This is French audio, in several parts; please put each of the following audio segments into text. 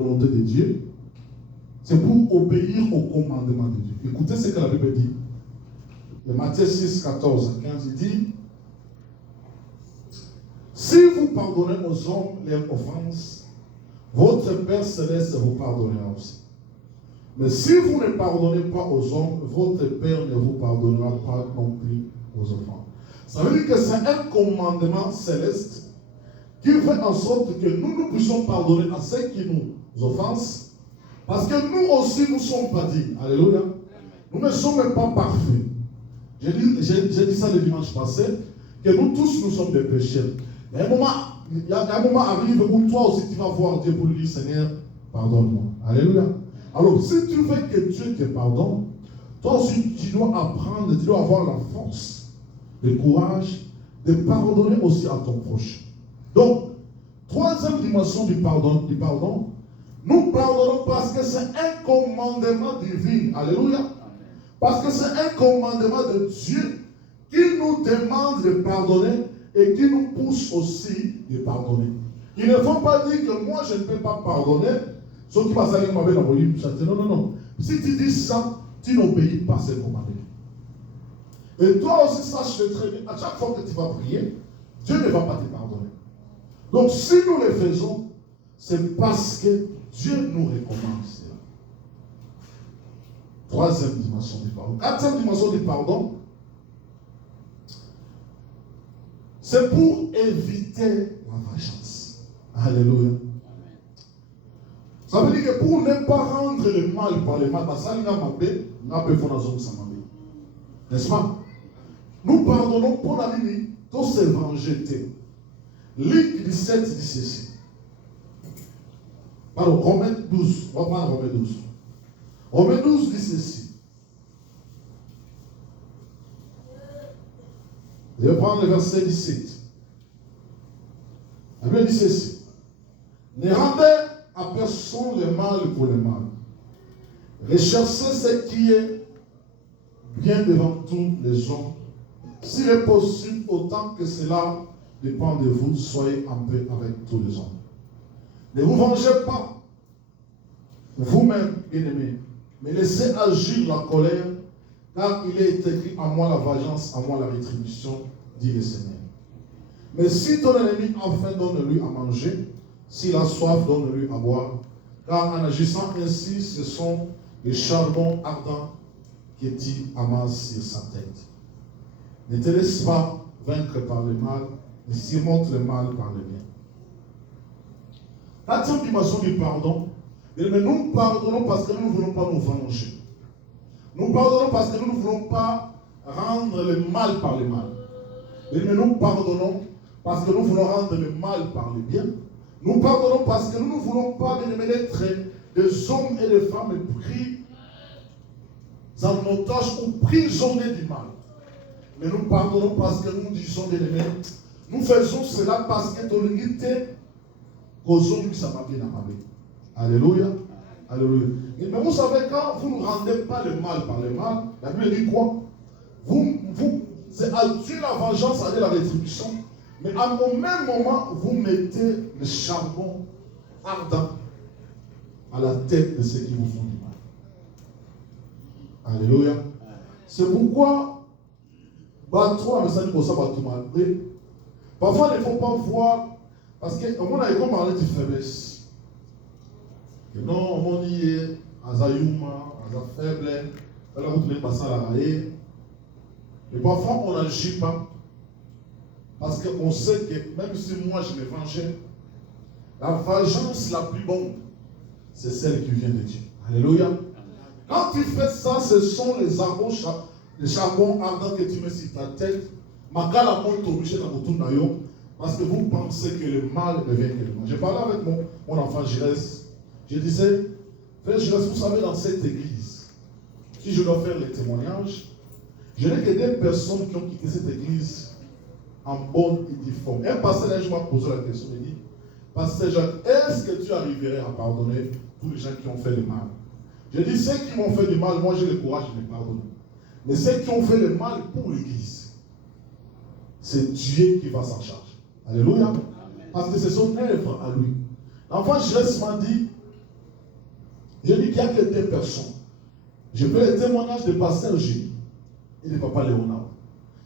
volonté de Dieu, c'est pour obéir au commandement de Dieu. Écoutez ce que la Bible dit. De Matthieu 6, 14 à 15, il dit: si vous pardonnez aux hommes leurs offenses, votre Père Céleste vous pardonnera aussi. Mais si vous ne pardonnez pas aux hommes, votre Père ne vous pardonnera pas non plus aux offenses. Ça veut dire que c'est un commandement céleste qui fait en sorte que nous puissions pardonner à ceux qui nous offensent, parce que nous aussi nous ne sommes pas dignes. Alléluia. Nous ne sommes pas parfaits. J'ai dit ça le dimanche passé, que nous tous nous sommes des pécheurs. Il y a un moment arrive où toi aussi tu vas voir Dieu pour lui dire: Seigneur, pardonne-moi. Alléluia. Alors si tu veux que Dieu te pardonne, toi aussi tu dois apprendre, tu dois avoir la force, le courage de pardonner aussi à ton proche. Donc, troisième dimension du pardon, nous pardonnons parce que c'est un commandement divin. Alléluia. Parce que c'est un commandement de Dieu qui nous demande de pardonner et qui nous pousse aussi de pardonner. Il ne faut pas dire que moi je ne peux pas pardonner, ce qui va s'allier avec la volume. Non, non, non. Si tu dis ça, tu n'obéis pas à ce commandement. Et toi aussi, sache très bien, à chaque fois que tu vas prier, Dieu ne va pas te pardonner. Donc si nous le faisons, c'est parce que Dieu nous recommande cela. Troisième dimension du pardon. Quatrième dimension du pardon, c'est pour éviter la vengeance. Alléluia. Ça veut dire que pour ne pas rendre le mal par le mal, n'est-ce pas? Nous pardonnons pour la limite, tous se venger. Luc 17 dit ceci. Pardon, Romains 12. On va prendre Romains 12. Romains 12 dit ceci. Je vais prendre le verset 17. La Bible dit ceci. Ne rendez à personne le mal pour le mal. Recherchez ce qui est bien devant tous les hommes. S'il est possible, autant que cela dépend de vous, soyez en paix avec tous les hommes. Ne vous vengez pas vous-même, bien-aimés, mais laissez agir la colère, car il est écrit: à moi la vengeance, à moi la rétribution, dit le Seigneur. Mais si ton ennemi a faim, donne-lui à manger. S'il a soif, donne-lui à boire. Car en agissant ainsi, ce sont les charbons ardents que tu amasses sur sa tête. Ne te laisse pas vaincre par le mal, mais surmonte le mal par le bien. Quatrième dimension du pardon, mais nous pardonnons parce que nous ne voulons pas nous venger. Nous pardonnons parce que nous ne voulons pas rendre le mal par le mal. Mais nous pardonnons parce que nous voulons rendre le mal par le bien. Nous pardonnons parce que nous ne voulons pas être des hommes et des femmes pris en otage ou prisonniers du mal. Mais nous pardonnons parce que nous disons, nous faisons cela parce que ton unité aux hommes qui s'appellent bien amabé. Alléluia. Alléluia. Mais vous savez, quand vous ne rendez pas le mal par le mal, la Bible dit quoi? C'est à Dieu la vengeance, à Dieu la rétribution. Mais au même moment, vous mettez le charbon ardent à la tête de ceux qui vous font du mal. Alléluia. C'est pourquoi, parfois, il ne faut pas voir, parce qu'on a comme parlé de faiblesse. Non, on dit, Azayuma, Aza faible, alors vous devez passer à la raille. Et parfois, on n'agit pas. Parce qu'on sait que même si moi je me vengeais, la vengeance la plus bonne, c'est celle qui vient de Dieu. Alléluia. Quand tu fais ça, ce sont les charbons ardents que tu mets sur ta tête. Parce que vous pensez que le mal ne vient que de moi. J'ai parlé avec mon enfant Girès. Je disais, frère Girès, vous savez, dans cette église, si je dois faire les témoignages, je n'ai que des personnes qui ont quitté cette église en bonne et due forme. Un pasteur, je m'a posé la question, il dit, pasteur Jacques, est-ce que tu arriverais à pardonner tous les gens qui ont fait le mal? Je dis, ceux qui m'ont fait du mal, moi j'ai le courage de les pardonner. Mais ceux qui ont fait le mal pour l'église, c'est Dieu qui va s'en charger. Alléluia. Parce que c'est son œuvre à lui. L'enfant Jésus m'a dit, Je dis qu'il n'y a que deux personnes. Je veux le témoignage de Pasteur Gilles et de Papa Léonard.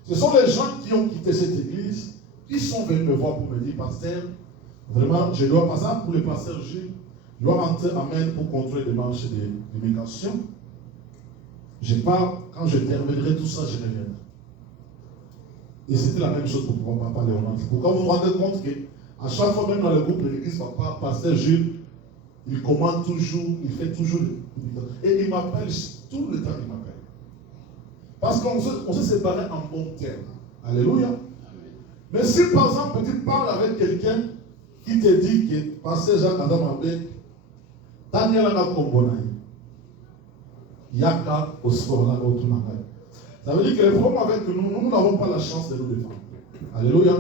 Ce sont les gens qui ont quitté cette église, qui sont venus me voir pour me dire, Pasteur, vraiment, je dois, par exemple, pour le Pasteur Gilles, je dois rentrer à Maine pour contrôler les démarches d'immigration. Je pars, quand je terminerai tout ça, je reviendrai. Et c'était la même chose pour Papa Léonard. Pourquoi vous vous rendez compte qu'à chaque fois, même dans le groupe de l'église, Papa, Pasteur Gilles, il commande toujours, il fait toujours. Et il m'appelle tout le temps, il m'appelle. Parce qu'on se séparait en bon terme. Alléluia. Amen. Mais si par exemple tu parles avec quelqu'un qui te dit que Pasteur Jacques Adam Abbé, Daniel a Kombonaï, Yaka au sport là, au Tunangai. Ça veut dire que les problèmes avec nous n'avons pas la chance de nous défendre. Alléluia.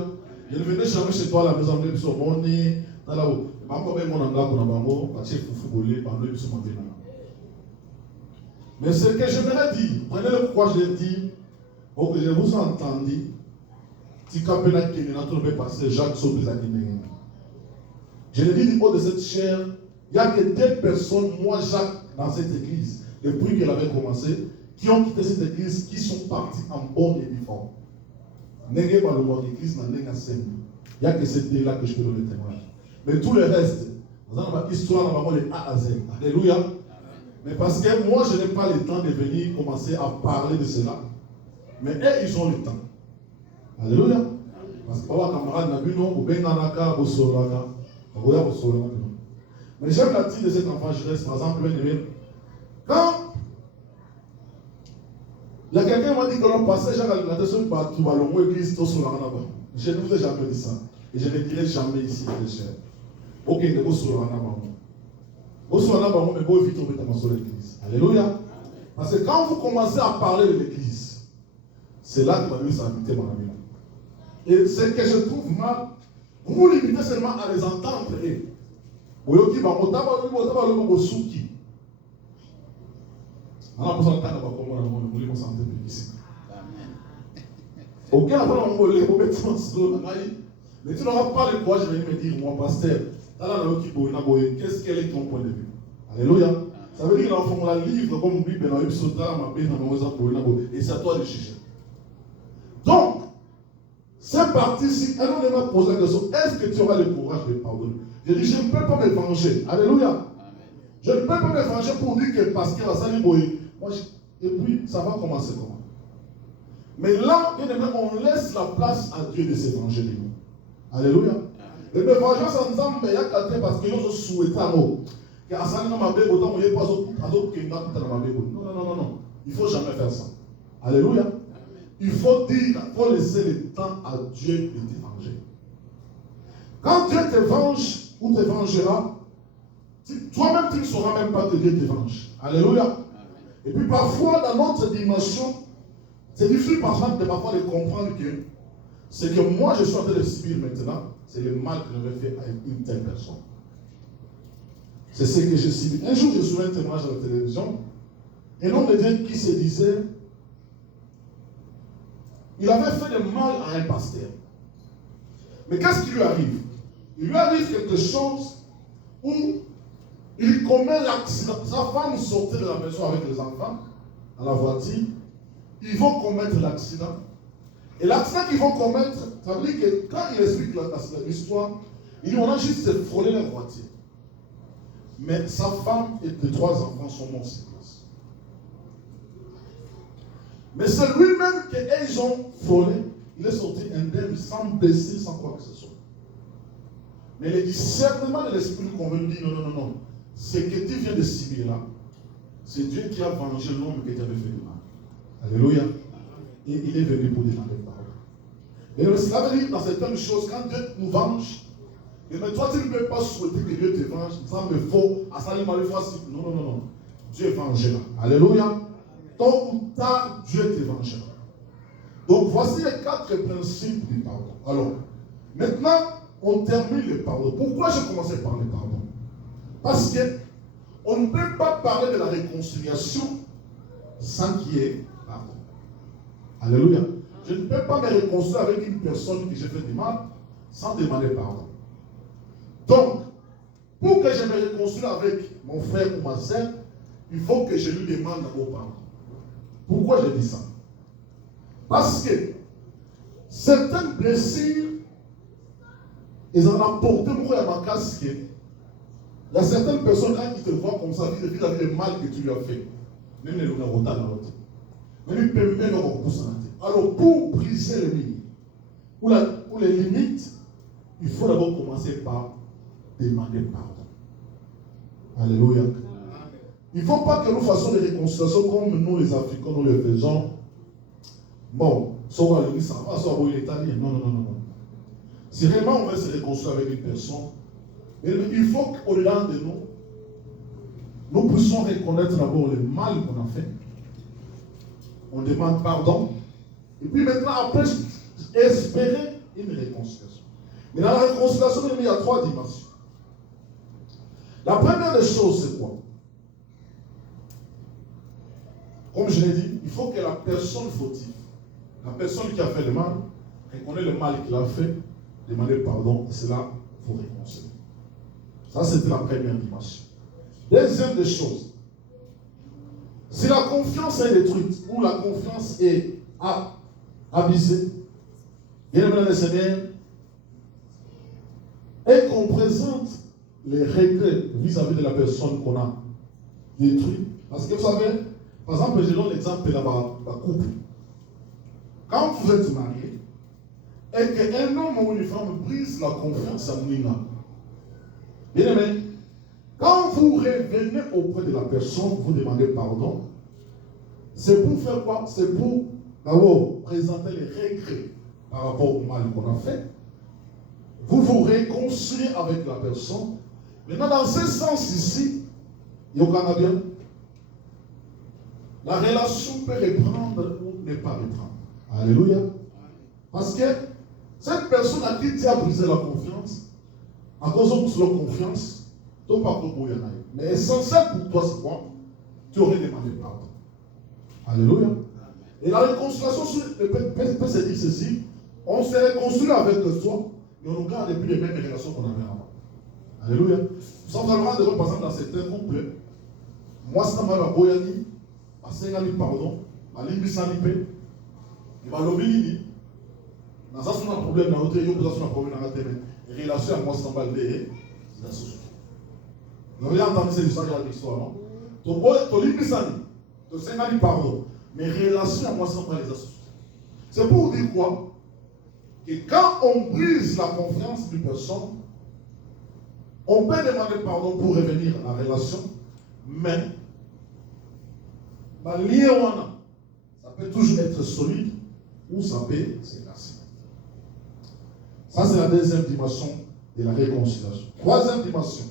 Je ne venais jamais chez toi à la maison de Moni, dans la haut. Mais ce que j'aimerais dire, prenez le pourquoi je l'ai dit, pour que je vous ai entendu, Jacques je l'ai dit du haut de cette chair, il n'y a que deux personnes, moi Jacques, dans cette église, depuis qu'elle avait commencé, qui ont quitté cette église, qui sont partis en bon uniforme. Il n'y a que ces deux-là que je peux donner témoignage. Mais tout le reste, nous avons une histoire de A à Z. Alléluia. Amen. Mais parce que moi, je n'ai pas le temps de venir commencer à parler de cela. Mais eux, ils ont le temps. Alléluia. Amen. Parce que camarade Nabuno, ou Benganaka, ou Solana. Mais j'aime la titre de cet enfant, je reste, par exemple, quand il y a quelqu'un qui m'a dit que l'on passait, j'ai la dessus par tout ballon, église, tout sur la Ranaba. Je ne vous ai jamais dit ça. Et je ne dirai jamais ici, mes chers. Ok, ne vous sur la Ranaba. Vous sur la Ranaba, mais vous évitez de mettre sur l'église. Alléluia. Parce que quand vous commencez à parler de l'église, c'est là que ma vie s'invite, mon ami. Et ce que je trouve mal, vous vous limitez seulement à les entendre. Oyoki ba motaba lo bo suki. Ana pour ça tanga ba komona na mo mo santé ici. Amen. OK, après on va le mettre sur la maille. Mais tu n'auras pas le courage de venir me dire moi pasteur, là na yoki bo na boye, qu'est-ce qu'elle est ton point de vue? Alléluia. Ça veut dire qu'on la livre comme Bible na yipsota ma be na moza bo na bo et c'est à toi de juger. Donc c'est parti si elle on m'a posé la question, est-ce que tu auras le courage de pardonner? Je dis, je ne peux pas me venger. Alléluia. Amen. Je ne peux pas me venger pour dire que parce qu'elle a sali boy. Et puis, ça va commencer comment? Mais là, on laisse la place à Dieu de se venger de nous. Alléluia. Et me venger sans ensemble, il y a quelqu'un parce que nous souhaitons à nous. Que Asani n'a pas béni, autant on y est pas autre que non. Il ne faut jamais faire ça. Alléluia. Amen. Il faut dire, il faut laisser le temps à Dieu de te venger. Quand Dieu te venge, ou te vengera, toi-même tu ne sauras même pas que Dieu te venge. Alléluia. Amen. Et puis parfois dans notre dimension, c'est difficile parfois de comprendre que ce que moi je suis en train de subir maintenant, c'est le mal que j'avais fait à une telle personne. C'est ce que je subis. Un jour je suis un témoignage à la télévision, un homme de Dieu qui se disait, il avait fait le mal à un pasteur. Mais qu'est-ce qui lui arrive? Il lui arrive quelque chose où il commet l'accident. Sa femme sortait de la maison avec les enfants, à la voiture. Ils vont commettre l'accident. Et l'accident qu'ils vont commettre, ça veut dire que quand il explique l'histoire, il dit on a juste frôlé la voiture. Mais sa femme et les 3 enfants sont morts sur place. Mais c'est lui-même qu'ils ont frôlé. Il est sorti indemne, sans blessure, sans quoi que ce soit. Mais le discernement de l'esprit convainc dit non. Ce que tu viens de subir là, c'est Dieu qui a vengé l'homme que tu avais fait du mal. Alléluia. Et il est venu pour demander pardon. Et cela veut dire dans certaines choses, quand Dieu nous venge, mais toi tu ne peux pas souhaiter que Dieu te venge, ça me faut, à ça mal facile. Non. Dieu vengera. Alléluia. Tôt ou tard, Dieu te vengera. Donc voici les 4 principes du pardon. Alors, maintenant, on termine le pardon. Pourquoi je commençais par le pardon? Parce qu'on ne peut pas parler de la réconciliation sans qu'il y ait pardon. Alléluia. Je ne peux pas me réconcilier avec une personne que j'ai fait du mal sans demander pardon. Donc, Pour que je me réconcilie avec mon frère ou ma soeur, il faut que je lui demande d'abord pardon. Pourquoi je dis ça? Parce que certaines blessures, ils en ont porté beaucoup à ma casque. Il y a certaines personnes, quand ils te voient comme ça, ils disent le mal que tu lui as fait. Même les gens ont dans l'autre. Même ils peuvent même pousse en tête. Alors, pour briser les limites, ou les limites, il faut d'abord commencer par demander pardon. Alléluia. Il ne faut pas que nous fassions des réconciliations comme nous les Africains, nous les faisons. Bon, soit l'église, ça va, soit au italien. Non, non, non, non. Si réellement on veut se réconcilier avec une personne, il faut qu'au-delà de nous, nous puissions reconnaître d'abord le mal qu'on a fait. On demande pardon. Et puis maintenant, après, espérer une réconciliation. Mais dans la réconciliation, il y a 3 dimensions. La première des choses, c'est quoi? Comme je l'ai dit, il faut que la personne fautive, la personne qui a fait le mal, reconnaisse le mal qu'il a fait, demander pardon, et cela faut réconcilier. Ça, c'était la première dimension. Deuxième des choses, si la confiance est détruite, ou la confiance est abusée, bien aimé le Seigneur, et qu'on présente les regrets vis-à-vis de la personne qu'on a détruite. Parce que vous savez, par exemple, je donne l'exemple de la couple. Quand vous êtes marié, et qu'un homme ou une femme brise la confiance à Nina, bien aimé, quand vous revenez auprès de la personne, vous demandez pardon, c'est pour faire quoi? C'est pour d'abord présenter les regrets par rapport au mal qu'on a fait. Vous vous réconciliez avec la personne. Maintenant, dans ce sens ici, il y a bien, la relation peut reprendre ou ne pas reprendre. Alléluia. Parce que cette personne à qui tu as brisé la confiance, à cause de leur confiance, ton pardon pour y en aller. Mais essentiel pour toi, c'est quoi? Tu aurais demandé pardon. Alléluia. Et la réconciliation peut se dire ceci: on s'est réconcilié avec toi, mais on garde depuis les mêmes relations qu'on avait avant. Alléluia. Nous sommes dans le rang de par exemple dans certains couples. Moi, c'est ma boyani, ma sengali pardon, ma limbi sanipé, et ma lobby. Dans ça, c'est un problème dans notre vie, c'est un problème dans notre vie. Relation à moi, c'est un balde. Vous avez entendu cette histoire, non? Tu limbi sanipé, tu sengali pardon, mais relation à moi, c'est pas les associés. C'est pour dire quoi? Que quand on brise la confiance d'une personne, on peut demander pardon pour revenir à la relation, mais ça peut toujours être solide ou ça peut se casser. Ça, c'est la deuxième dimension de la réconciliation. Troisième dimension.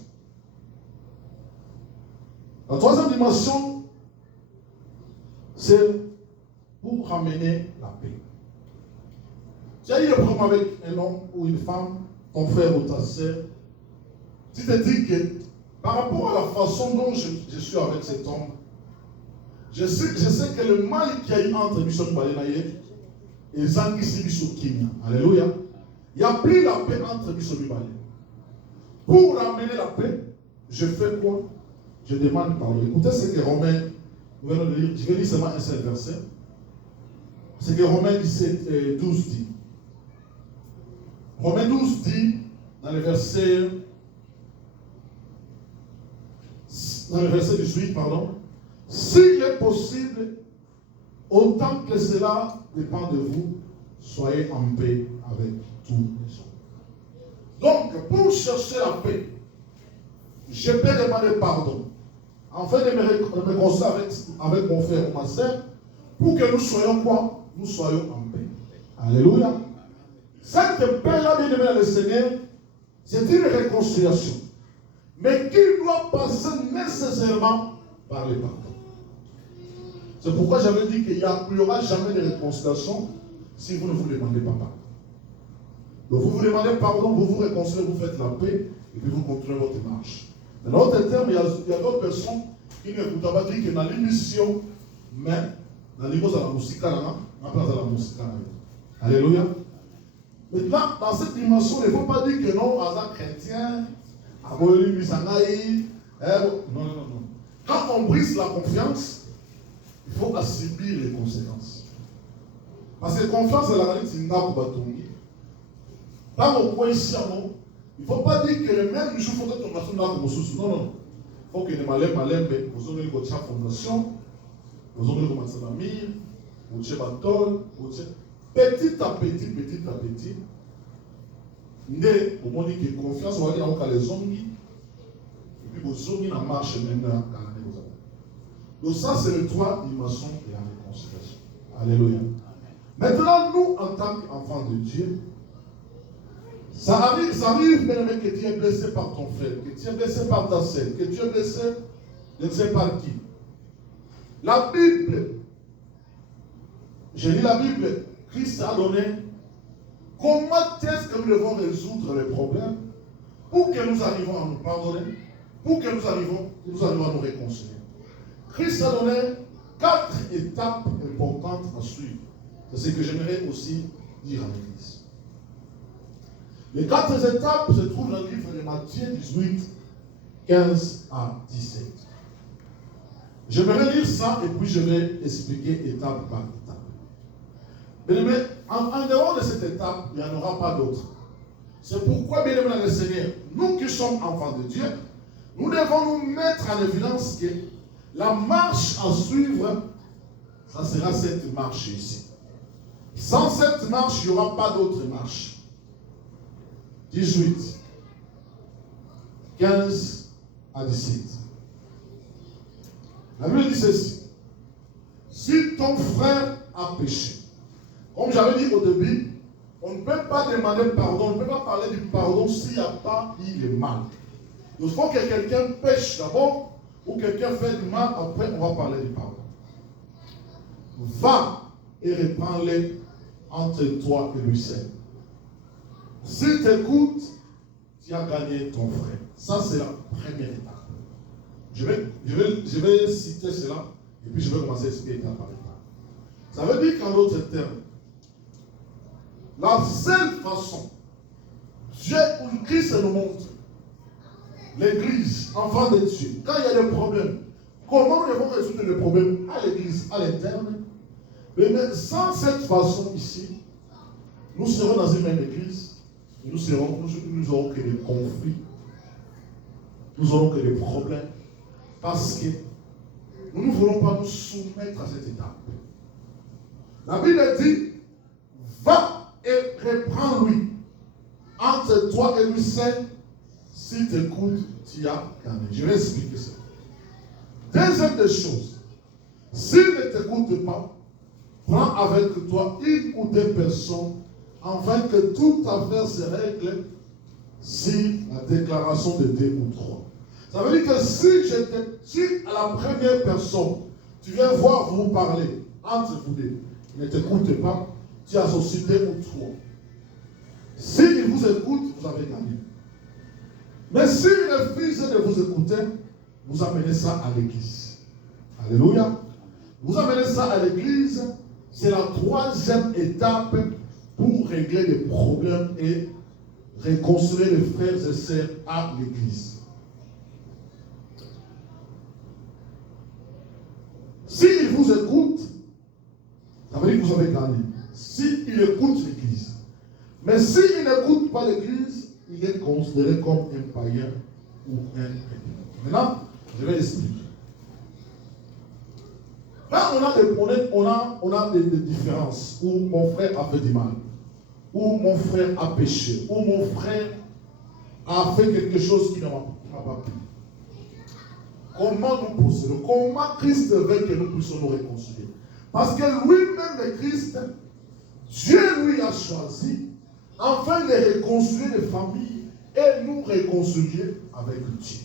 La troisième dimension, c'est pour ramener la paix. Tu as eu un problème avec un homme ou une femme, ton frère ou ta soeur. Tu te dis que par rapport à la façon dont je suis avec cet homme, je sais que le mal qu'il y a eu entre Bishop Balenaye et Zangisi Bishop Kimia, alléluia, il n'y a plus la paix entre Bishop Balenaye. Pour ramener la paix, je fais quoi? Je demande pardon. Écoutez ce que Romains, nous venons de lire, je vais lire seulement un seul verset. Ce que Romains 17, 12 dit. Romains 12 dit, dans le verset 18, pardon, s'il est possible, autant que cela dépend de vous, soyez en paix avec tous les hommes. Donc, pour chercher la paix, je peux demander pardon, afin de me réconcilier avec mon frère ou ma soeur, pour que nous soyons quoi? Nous soyons en paix. Alléluia. Cette paix-là, bien aimé dans le Seigneur, c'est une réconciliation, mais qui doit passer nécessairement par le pardon. C'est pourquoi j'avais dit qu'il n'y aura jamais de réconciliation si vous ne vous demandez pas pardon. Donc vous demandez pardon, vous vous réconciliez, vous faites la paix, et puis vous continuez votre marche. Dans d'autres termes, il y a d'autres personnes qui ne vous ont pas dit que dans l'émission, mais dans l'émission de la musique, en place de la musique. Alléluia. Maintenant, dans cette dimension, il ne faut pas dire que non, à un chrétien, Non, non, non. Quand on brise la confiance, il faut subir les conséquences. Parce que confiance, c'est la réalité, c'est une nappe batongi. Quand on croit ici, il ne faut pas dire que le même jour, il faut que ton nation n'a pas sous. Non, non. Il faut que les malais, mais vous avez une fondation, vous avez une famille, vous avez un tol, petit à petit. Né, au moment où confiance, on va dire que les zombies, et puis vos zombies en marche maintenant. Donc ça, c'est le droit d'immersion et la réconciliation. Alléluia. Maintenant, nous, en tant qu'enfants de Dieu, ça arrive même que tu es blessé par ton frère, que tu es blessé par ta sœur, que tu es blessé, je ne sais par qui. La Bible, j'ai lu la Bible, Christ a donné comment est-ce que nous devons résoudre les problèmes pour que nous arrivions à nous pardonner, pour que nous arrivions à nous réconcilier. Christ a donné 4 étapes importantes à suivre. C'est ce que j'aimerais aussi dire à l'Église. Les 4 étapes se trouvent dans le livre de Matthieu 18, 15 à 17. Je vais lire ça et puis je vais expliquer étape par étape. Mais en dehors de cette étape, il n'y en aura pas d'autre. C'est pourquoi, bien aimé dans le Seigneur, nous qui sommes enfants de Dieu, nous devons nous mettre en évidence que la marche à suivre, ça sera cette marche ici. Sans cette marche, il n'y aura pas d'autre marche. 18, 15 à 17. La Bible dit ceci. Si ton frère a péché, comme j'avais dit au début, on ne peut pas demander pardon, on ne peut pas parler du pardon s'il n'y a pas eu le mal. Il faut que quelqu'un pêche d'abord, ou quelqu'un fait du mal, après on va parler du pardon. Va et reprends-les entre toi et lui seul. S'il t'écoute, tu as gagné ton frère. Ça, c'est la première étape. Je vais citer cela, et puis je vais commencer à expliquer étape par étape. Ça veut dire qu'en d'autres termes, la seule façon, Dieu ou Christ nous montre, l'Église, enfant de Dieu, quand il y a des problèmes, comment nous devons résoudre les problèmes à l'Église, à l'interne. Mais sans cette façon ici, nous serons dans une même Église, et nous aurons que des conflits, nous aurons que des problèmes, parce que nous ne voulons pas nous soumettre à cette étape. La Bible dit, va et reprends-lui entre toi et lui seul. S'il t'écoute, tu as gagné. Je vais expliquer ça. Deuxième des choses, s'il ne t'écoute pas, prends avec toi une ou deux personnes afin que toute affaire se règle si la déclaration de 2 ou 3. Ça veut dire que si à la première personne, tu viens voir vous parler entre vous deux, il ne t'écoute pas, tu associes 2 ou 3. S'il vous écoute, vous avez gagné. Mais s'il refuse de vous écouter, vous amenez ça à l'église. Alléluia. Vous amenez ça à l'église, c'est la 3e étape pour régler les problèmes et réconcilier les frères et sœurs à l'église. S'il vous écoute, ça veut dire que vous avez gagné. S'il écoute l'église. Mais s'il n'écoute pas l'église, il est considéré comme un païen ou un chrétien. Maintenant, je vais expliquer. Là, on a des différences où mon frère a fait du mal, où mon frère a péché, où mon frère a fait quelque chose qui n'a pas pu. Comment nous procédons? Comment Christ veut que nous puissions nous réconcilier? Parce que lui-même, le Christ, Dieu lui a choisi afin de réconcilier les familles et nous réconcilier avec Dieu.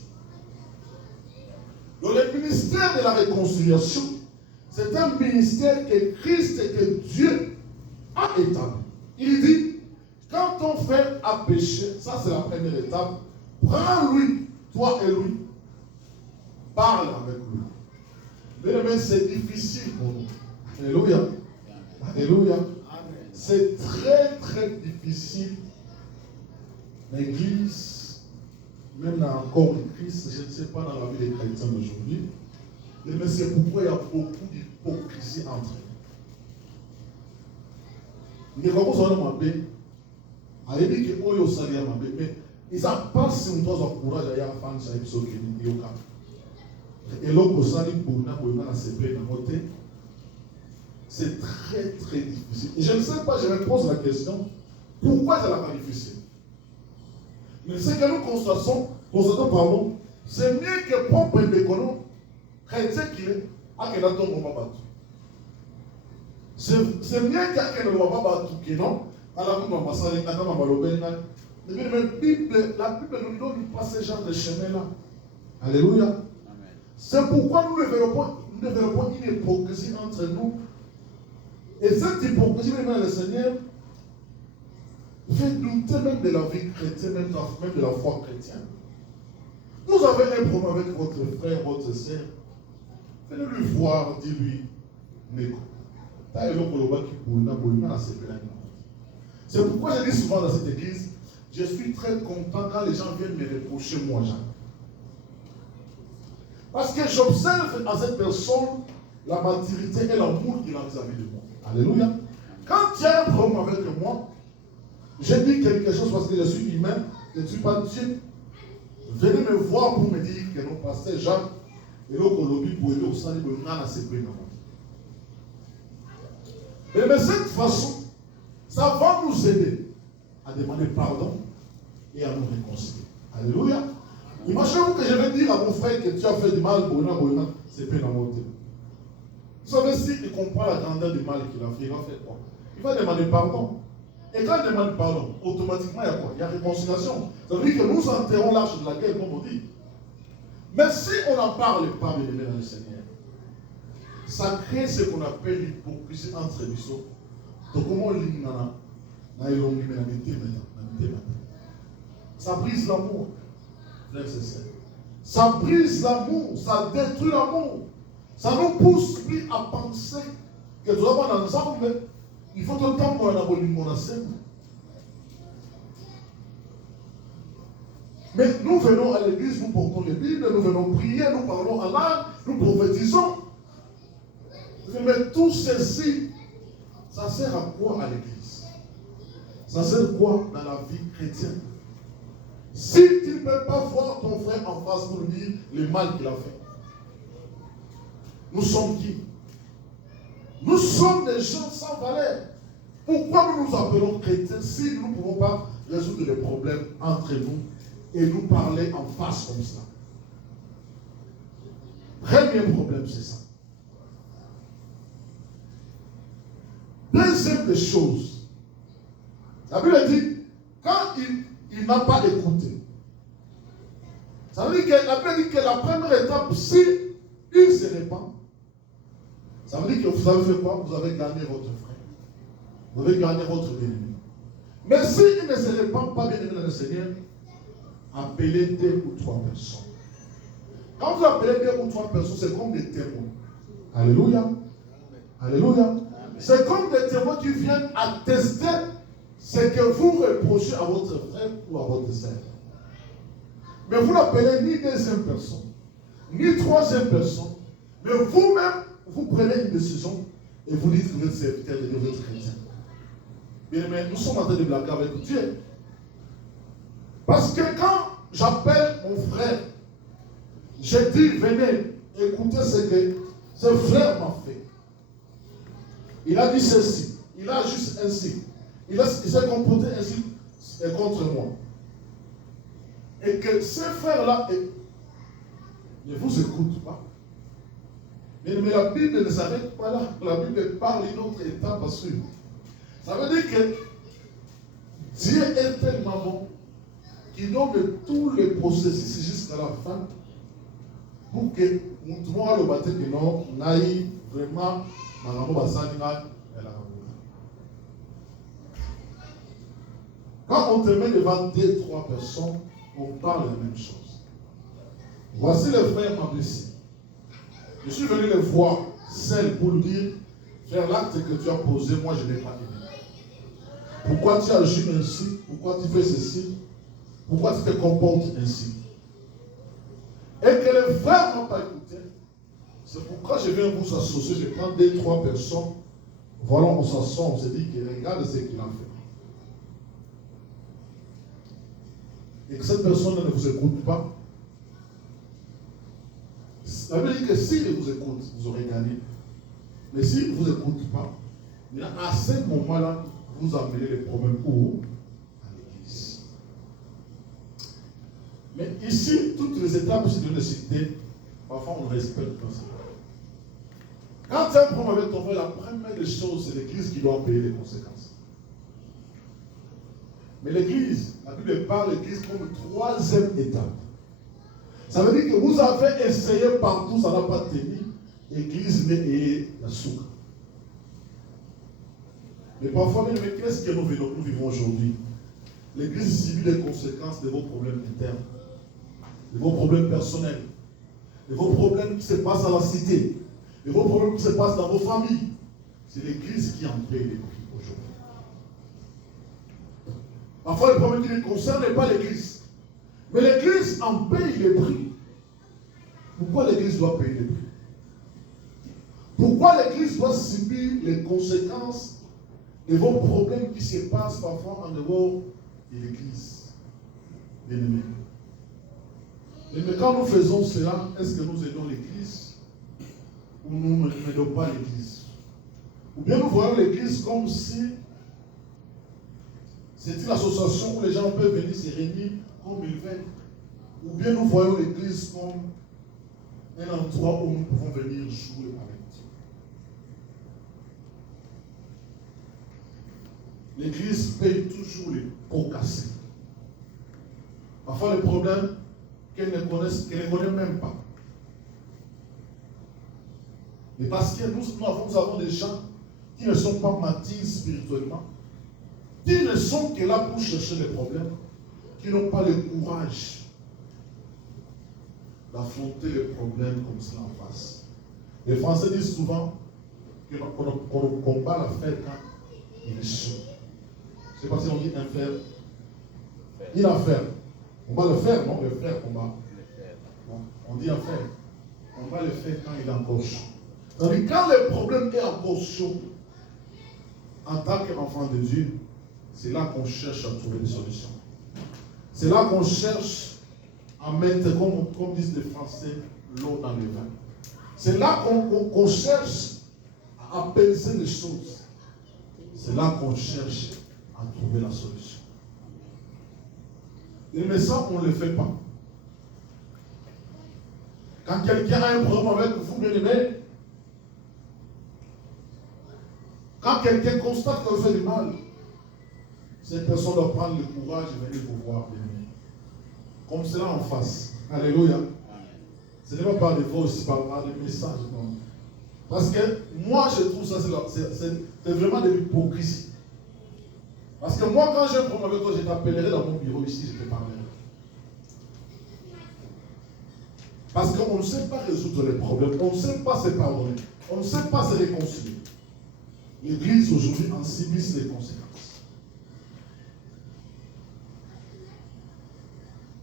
Donc le ministère de la réconciliation, c'est un ministère que Christ et que Dieu a établi. Il dit, quand ton frère a péché, ça c'est la première étape, prends-lui, toi et lui, parle avec lui. Mais c'est difficile pour nous. Alléluia. Alléluia. C'est très très difficile. L'Église, même dans le corps de Christ, je ne sais pas dans la vie des chrétiens d'aujourd'hui, mais c'est pourquoi il y a beaucoup d'hypocrisie entre eux. Mais ils n'ont pas si on doit courage à faire un ça et l'autre c'est très très difficile. Et je ne sais pas, je me pose la question, pourquoi c'est la pas difficile? Mais ce que nous constatons, pardon, c'est mieux que propre économie, chrétien qu'il est, à quel endroit on va battre. C'est mieux qu'à quel endroit on va battre que non, à la Bible, la Bible nous donne pas ce genre de chemin-là. Alléluia. C'est pourquoi nous développons une hypocrisie entre nous. Et cette hypocrisie, même le Seigneur, fait douter même de la vie chrétienne, même de la foi chrétienne. Vous avez un problème avec votre frère, votre sœur. Venez-lui voir, dis-lui, Neko. C'est pourquoi je dis souvent dans cette église, je suis très content quand les gens viennent me reprocher moi, Jean. Parce que j'observe à cette personne la maturité et l'amour qu'il a vis-à-vis de moi. Alléluia. Quand il y a un problème avec moi, je dis quelque chose parce que je suis humain, je ne suis pas Dieu. Venez me voir pour me dire que non, pasteur Jacques, et l'autre lobby pour aider au salut de Nana Sébré. Mais cette façon, ça va nous aider à demander pardon et à nous réconcilier. Alléluia. Imaginez-vous que je vais dire à mon frère que tu as fait du mal pour une c'est pas dans mon thème. Vous savez, s'il comprend la grandeur du mal qu'il a fait, il va faire quoi? Il va demander pardon. Et quand il demande pardon, automatiquement, il y a quoi? Il y a réconciliation. Ça veut dire que nous enterrons l'arche de la guerre, comme on dit. Mais si on n'en parle pas, bien aimé dans le Seigneur, ça crée ce qu'on appelle l'hypocrisie entre les autres. Donc, comment on lit ça brise l'amour. Ça brise l'amour, ça détruit l'amour. Ça nous pousse plus à penser que nous avons ensemble. Il faut tout le temps qu'on a mon scène. Mais nous venons à l'église, nous portons les Bibles, nous venons prier, nous parlons en langue, nous prophétisons. Mais tout ceci, ça sert à quoi à l'église? Ça sert à quoi dans la vie chrétienne? Si tu ne peux pas voir ton frère en face pour lui dire le mal qu'il a fait, nous sommes qui? Nous sommes des gens sans valeur. Pourquoi nous nous appelons chrétiens si nous ne pouvons pas résoudre les problèmes entre nous et nous parler en face comme ça? Premier problème, c'est ça. Deuxième des choses, la Bible dit, quand il n'a pas écouté, ça veut dire que la Bible dit que la première étape, si il se répand, ça veut dire que vous avez fait quoi? Vous avez gagné votre frère. Vous avez gagné votre ennemi. Mais s'il ne se répand pas, bien aimé dans le Seigneur, appelez 2 ou 3 personnes. Quand vous appelez 2 ou 3 personnes, c'est comme des témoins. Alléluia. Alléluia. C'est comme des témoins qui viennent attester ce que vous reprochez à votre frère ou à votre sœur. Mais vous n'appelez ni deuxième personne, ni troisième personne, mais vous-même, vous prenez une décision et vous dites que vous êtes serviteur de Dieu, vous êtes chrétien. Bien, mais nous sommes en train de blaguer avec Dieu. Parce que quand j'appelle mon frère, je dis, venez, écoutez ce que ce frère m'a fait. Il a dit ceci, il a juste ainsi, il s'est comporté ainsi contre moi. Et que ce frère-là ne vous écoute pas. Mais la Bible ne s'arrête pas là. La Bible parle d'une autre étape à suivre. Ça veut dire que Dieu est tellement bon qu'il donne tous les processus jusqu'à la fin pour que nous devons le battre que non, n'aille vraiment quand on te met devant 2 ou 3 personnes, on parle la même chose. Voici le frère m'a blessé. Je suis venu le voir seul pour lui dire, frère, l'acte que tu as posé, moi je n'ai pas aimé. Pourquoi tu agis ainsi? Pourquoi tu fais ceci? Pourquoi tu te comportes ainsi? et que les frères n'ont pas écouté, c'est pourquoi je viens vous associer, je prends 2-3 personnes, voilà, on s'assoit, on se dit que regarde ce qu'il a fait. Et que cette personne ne vous écoute pas. Ça veut dire que s'il vous écoute, vous aurez gagné. Mais s'il ne vous écoute pas, à ce moment-là, vous amenez les problèmes où? À l'église. Mais ici, toutes les étapes que je viens de citer, parfois on ne respecte pas ça. Quand un problème avec ton frère, la première des choses, c'est l'église qui doit payer les conséquences. Mais l'église, la Bible parle de l'église comme troisième étape. Ça veut dire que vous avez essayé partout, ça n'a pas tenu. L'église et la souka. Mais parfois, mais qu'est-ce que nous vivons aujourd'hui? L'église subit les conséquences de vos problèmes internes, de vos problèmes personnels, de vos problèmes qui se passent à la cité, de vos problèmes qui se passent dans vos familles. C'est l'église qui en paye les prix aujourd'hui. Parfois, le problème qui ne concerne pas l'église. Mais l'église en paye les prix. Pourquoi l'église doit payer les prix? Pourquoi l'église doit subir les conséquences de vos problèmes qui se passent parfois en dehors de l'église? Bien-aimés. Mais quand nous faisons cela, est-ce que nous aidons l'église ou nous n'aidons pas l'église? Ou bien nous voyons l'église comme si c'est une association où les gens peuvent venir se réunir comme ils veulent. Ou bien nous voyons l'église comme un endroit où nous pouvons venir jouer avec Dieu. L'église paye toujours les pots cassés. Parfois les problèmes qu'elle ne connaît même pas. Mais parce que nous avons des gens qui ne sont pas matures spirituellement, qui ne sont que là pour chercher les problèmes, qui n'ont pas le courage d'affronter les problèmes comme cela en face. Les Français disent souvent qu'on combat la fête quand il est chaud. Je ne sais pas si on dit un fer. Une affaire. On va le faire, non? Le fer, on va. Bon, on dit un fer. On va le faire quand il est encore chaud. C'est-à-dire, quand le problème est encore chaud, en tant qu'enfant de Dieu, c'est là qu'on cherche à trouver des solutions. C'est là qu'on cherche à mettre, comme disent les Français, l'eau dans le vin. C'est là qu'on cherche à apaiser les choses. C'est là qu'on cherche à trouver la solution. Mais ça, on ne le fait pas. Quand quelqu'un a un problème avec vous, bien aimé, quand quelqu'un constate qu'on fait du mal, cette personne doit prendre le courage et venir vous voir, bien aimé. Comme cela en face. Alléluia. Ce n'est pas par des voix aussi, par des messages. Non. Parce que moi, je trouve ça, c'est vraiment de l'hypocrisie. Parce que moi, quand j'ai un problème avec toi, je t'appellerai dans mon bureau ici, je te parlerai. Parce qu'on ne sait pas résoudre les problèmes, on ne sait pas se pardonner, on ne sait pas se réconcilier. L'Église aujourd'hui en subit les conséquences.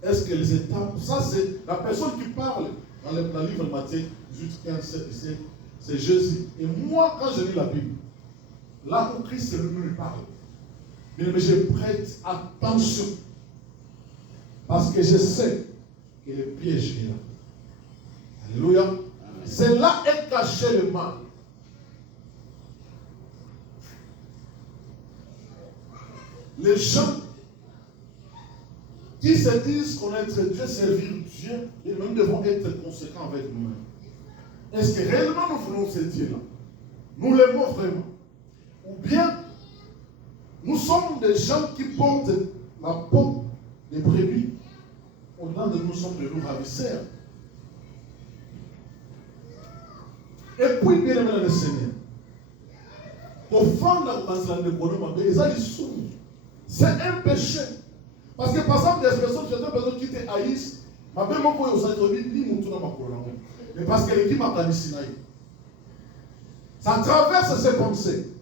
Est-ce que les étapes, ça c'est la personne qui parle dans le livre de Matthieu 18, 15, c'est Jésus. Et moi, quand je lis la Bible, là où Christ lui parle, mais je prête attention. Parce que je sais que le piège est là. Alléluia. C'est là est caché le mal. Les gens qui se disent connaître Dieu, servir Dieu, et nous devons être conséquents avec nous-mêmes. Est-ce que réellement nous voulons ce Dieu-là? Nous l'aimons vraiment? Ou bien nous sommes des gens qui portent la peau des brebis, au-delà de nous sommes de nos ravisseurs. Et puis, bien aimé dans le Seigneur, offrande dans le bonhomme, c'est un péché. Parce que par exemple, des personnes qui te haïssent, mais parce que l'équipe m'a pas dit ça traverse ses pensées.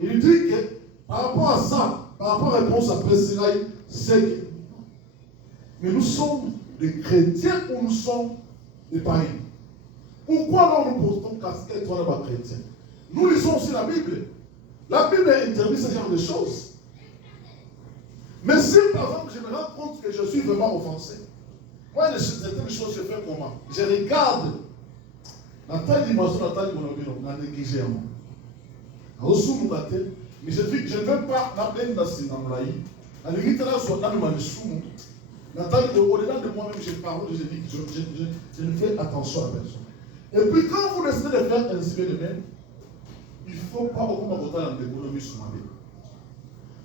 Il dit que par rapport à ça, par rapport à la réponse après Sinaï, c'est que mais nous sommes des chrétiens ou nous sommes des païens. Pourquoi alors nous portons casquette toi là-bas chrétien? Nous lisons aussi la Bible. La Bible interdit ce genre de choses. Mais si par exemple je me rends compte que je suis vraiment offensé, moi certaines choses je fais comment? Je regarde. Nathalie dimension, Nathalie mon a négligé moi. Mais je ne veux pas l'appeler dans ce nom-là. À l'église, là, soit dans le malchou. Nathalie, au-delà de moi-même, je parle, je dis que je ne fais attention à personne. Et puis quand vous décidez de faire ainsi de même, il ne faut pas beaucoup voter dans l'économie sur ma vie.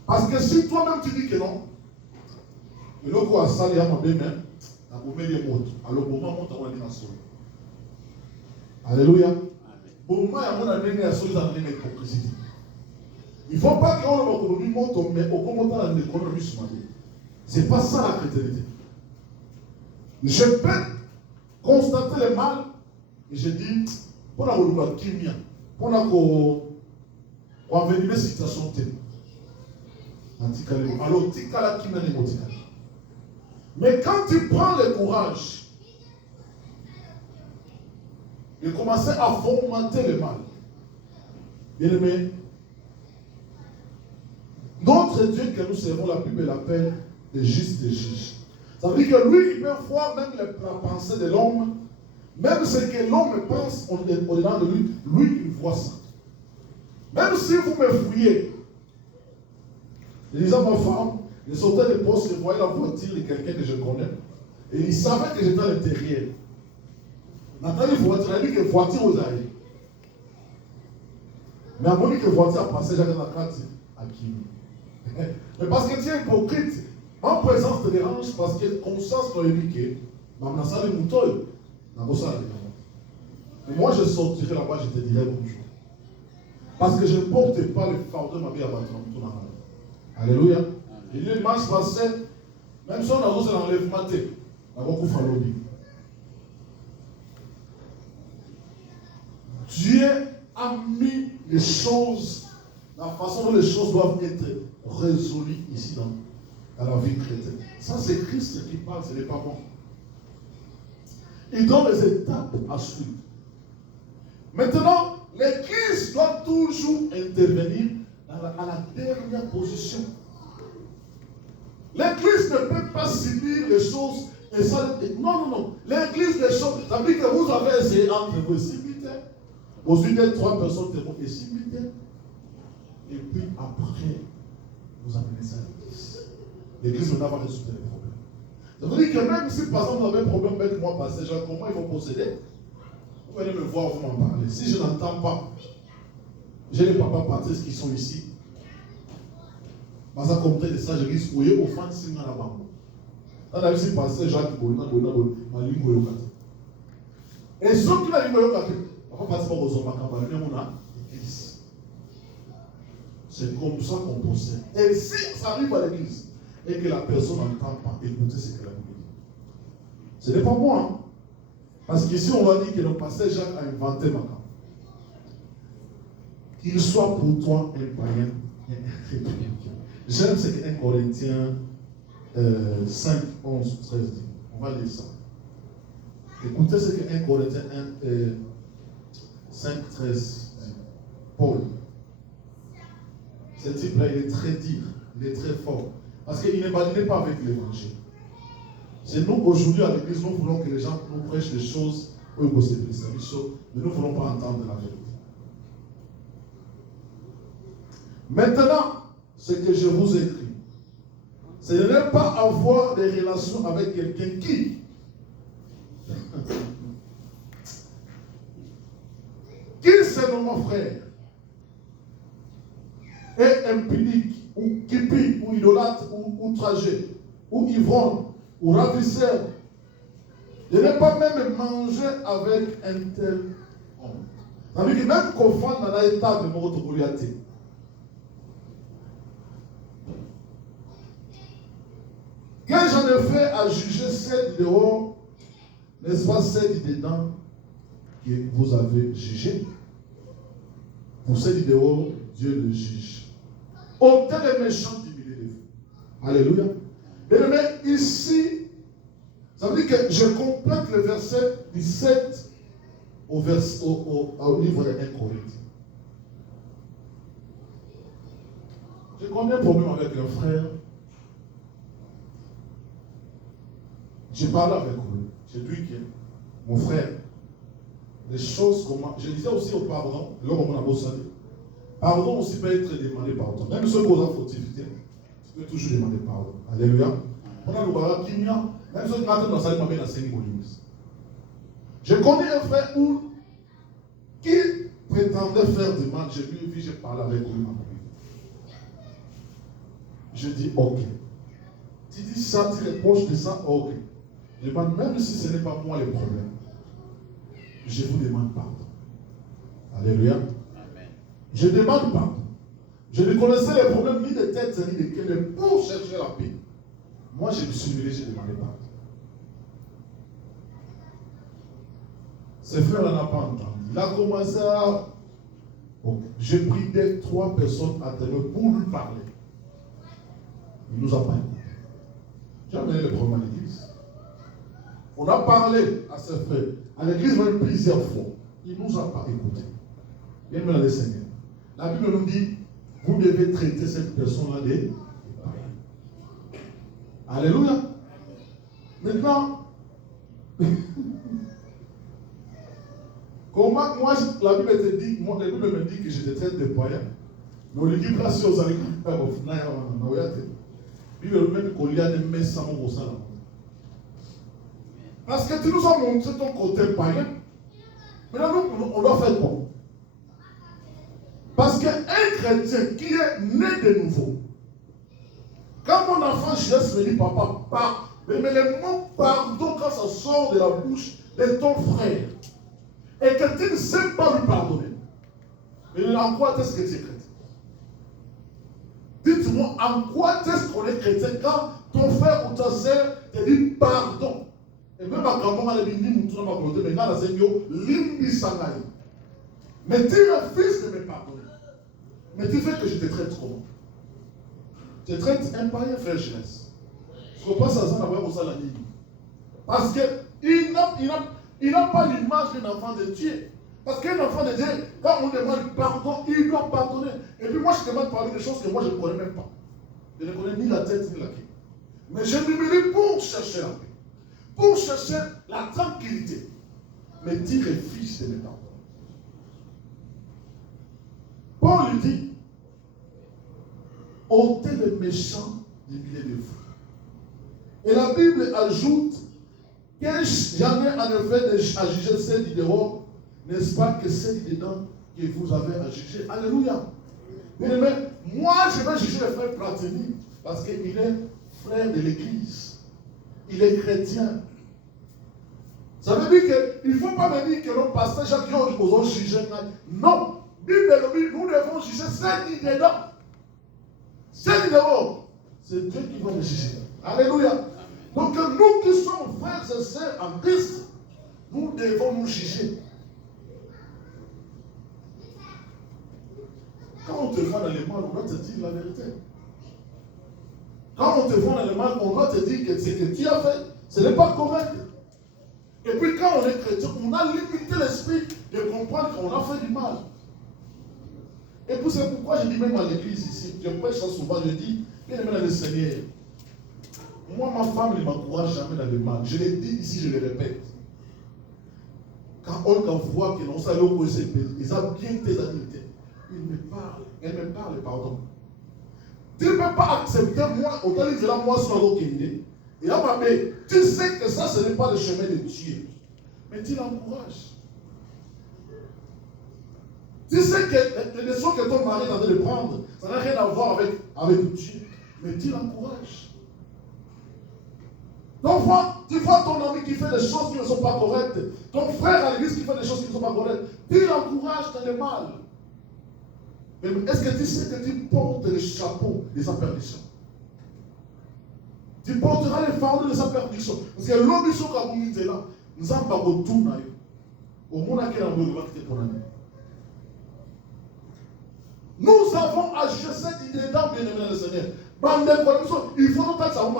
Parce que si toi-même tu dis que non, le loco a salé à ma belle main, à vous mettre des mots. Alors, pour moi, on va dire alléluia. Pour moi, il y a une chose dans l'hypocrisie. Il ne faut pas qu'on l'économie monte, mais au commentaire dans l'économie sur ma vie. Ce n'est pas ça la chrétienté. Je peux constater le mal et je dis, pour la vouloir kimia, pour la envenimer situation telle. Alors, tikala kimia n'est pas. Mais quand tu prends le courage de commencer à fomenter le mal, bien aimé, notre Dieu que nous servons, la Bible l'appelle le juste et juge. Ça veut dire que lui, il peut voir même la pensée de l'homme, même ce que l'homme pense au-delà de lui, lui, il voit ça. Même si vous me fouillez, je disais à ma femme, je sortais des postes, je voyais la voiture de quelqu'un que je connais, et il savait que j'étais à l'intérieur. Nathalie, voiture, elle dit que voiture aux arrêts. Mais à mon avis que voiture a passé, j'avais la carte à qui? Mais parce que tu es hypocrite, ma présence te dérange parce que conscience m'a dit que ma salle est mouteux. Mais moi je sortirai là-bas, je te dirai bonjour. Parce que je ne porte pas le fardeau de ma vie à battre dans ton âme. Alléluia. Et le dimanche passé, même si on a osé l'enlèvement, on a beaucoup fallu. Dieu a mis les choses, la façon dont les choses doivent être résolues ici dans la vie chrétienne. Ça, c'est Christ qui parle, ce n'est pas moi. Il donne les étapes à suivre. Maintenant, l'Église doit toujours intervenir à la dernière position. L'Église ne peut pas subir les choses et ça. Non. L'Église, les choses. Ça veut dire que vous avez essayé entre vous subiter. Aux yeux de 3 personnes témoins et subiter. Et puis après, vous amenez ça à l'Église. L'Église va pas résoudre les problèmes. Ça veut dire que même si par exemple vous avez un problème avec moi, parce que comment ils vont procéder, vous allez me voir, vous m'en parler. Si je n'entends pas, j'ai les papas Patrice qui sont ici. Parce que comme de ça, je risque de vous offendre si vous là-bas. Dans la vie, c'est passé, Jacques Bouna, ma ligne Boyokate. Et ceux qui la ligne Boyokate, on va passer par aux hommes à Kabbalah, mais on a l'église. C'est comme ça qu'on procède. Et si ça arrive à l'église et que la personne n'entend pas, écoutez ce qu'elle a dit. Ce n'est pas moi. Hein? Parce qu'ici, on va dire que le pasteur Jacques a inventé ma camp. Qu'il soit pour toi un païen et un républicain. J'aime ce que 1 Corinthiens 5, 11, 13 dit. On va lire ça. Écoutez ce que 1 Corinthiens 5, 13 dit. Paul. Ce type-là, il est très dur, il est très fort. Parce qu'il n'est pas avec l'évangile. C'est nous, aujourd'hui, à l'église, nous voulons que les gens nous prêchent des choses mais nous ne voulons pas entendre la vérité. Maintenant, ce que je vous écris, c'est de ne pas avoir des relations avec quelqu'un qui se nomme frère, est impudique, ou kipi, ou idolâtre, ou outragé, ou ivrogne, ou ravisseur, de ne pas même manger avec un tel homme. Ça veut dire que même qu'au fond, dans l'état de notre Goliath, quand j'en ai fait à juger celle du dehors, n'est-ce pas celle du dedans que vous avez jugé? Pour celle du dehors, Dieu le juge. Ôtez les méchants du milieu de vous. Alléluia. Mais ici, Ça veut dire que je complète le verset 17 au livre de 1 Corinthiens. J'ai combien de problèmes avec un frère? J'ai parlé avec lui. J'ai dit que mon frère, les choses comment. Je disais aussi au pardon, là on a besoin. Pardon aussi peut être demandé par toi. Même ceux qui ont fautivité, tu peux toujours demander pardon. Alléluia. On a le barrage qui vient. Même ceux qui ont dans sa vie, dans sa vie. Je connais un frère qui prétendait faire du mal. J'ai vu, j'ai parlé avec lui. Je dis ok. Tu dis ça, tu reproches de ça, ok. Je demande, même si ce n'est pas moi le problème, je vous demande pardon. Alléluia. Amen. Je demande pardon. Je ne connaissais les problèmes ni de tête ni de cœur, mais pour chercher la paix. Moi, je me suis levé, j'ai demandé pardon. Ce frère n'en a pas entendu. Il a commencé à. Okay. J'ai pris 3 personnes à terre pour lui parler. Il nous a pas écouté. J'ai amené le problème à l'église. On a parlé à ce frère. À l'église, même plusieurs fois. Il ne nous a pas écouté. Bien aimé dans le Seigneur. La Bible nous dit, vous devez traiter cette personne-là des païens. Alléluia. Maintenant, comment moi, la Bible te dit, moi, la Bible me dit que je te traite de païen. Mais on lui dit, grâce aux amis, Bible même qu'on lui a des messages au sein. Parce que tu nous as montré ton côté païen. Maintenant, nous, on doit faire quoi? Parce qu'un chrétien qui est né de nouveau, quand mon enfant Jésus me dit, papa, pardon, mais le mot pardon, quand ça sort de la bouche de ton frère, et que tu ne sais pas lui pardonner, mais en quoi est-ce que tu es chrétien? Dites-moi, en quoi est-ce qu'on est chrétien quand ton frère ou ta soeur te dit pardon? Et même à quand on a dit, mais dans la Seigneur, limbi sangai. Mais tu refuses de me pardonner. Mais tu fais que je te traite comment? Je te traite un païen, frère jeunesse. Je ne comprends pas ça sans avoir ça la ligne. Parce qu'il n'a pas l'image d'un enfant de Dieu. Parce qu'un enfant de Dieu, quand on demande pardon, il doit pardonner. Et puis moi, je demande pardon des choses que moi, je ne connais même pas. Je ne connais ni la tête ni la queue. Mais je me mets pour chercher la paix. Pour chercher la tranquillité. Mais tu refuses de me pardonner. Paul lui dit, ôtez le méchant du milieu de vous. Et la Bible ajoute que jamais en effet à juger celle du dehors, n'est-ce pas que celle du dedans que vous avez à juger. Alléluia. Mais moi je vais juger le frère Platini parce qu'il est frère de l'église. Il est chrétien. Ça veut dire qu'il ne faut pas me dire que le pasteur Jacques nous juger. Non. Bible, nous devons juger celle du dedans. Celle du dehors. C'est Dieu qui va le juger. Alléluia. Donc nous qui sommes frères et sœurs en Christ, nous devons nous juger. Quand on te voit dans le mal, on doit te dire la vérité. Quand on te voit dans le mal, on doit te dire que ce que tu as fait, ce n'est pas correct. Et puis quand on est chrétien, on a limité l'esprit de comprendre qu'on a fait du mal. Et puis c'est pourquoi je dis même à l'église ici, je prêche ça souvent, je dis, bien aimé dans le Seigneur, moi ma femme ne m'encourage jamais dans le mal. Je l'ai dit ici, je le répète. Quand on voit que non, ça leur cause, ils ont bien tes habiletés. Il me parle, elle me parle, pardon. Tu ne peux pas accepter moi, autant dire là, moi, sur l'autre idée. Et là, ma mère, tu sais que ça, ce n'est pas le chemin de Dieu. Mais tu l'encourages. Tu sais que les leçons que ton mari est en train de prendre, ça n'a rien à voir avec Dieu. Mais tu l'encourages. Donc, tu vois ton ami qui fait des choses qui ne sont pas correctes. Ton frère à l'église qui fait des choses qui ne sont pas correctes. Tu l'encourages dans le mal. Mais est-ce que tu sais que tu portes le chapeau de sa perdition? Tu porteras les fardeaux de sa perdition. Parce que l'homme qui est là, nous avons pas retourné. Au monde à quel endroit il va quitter ton ami. Nous avons acheté cette idée dans bien aimé le Seigneur. Il faut nous faire ça.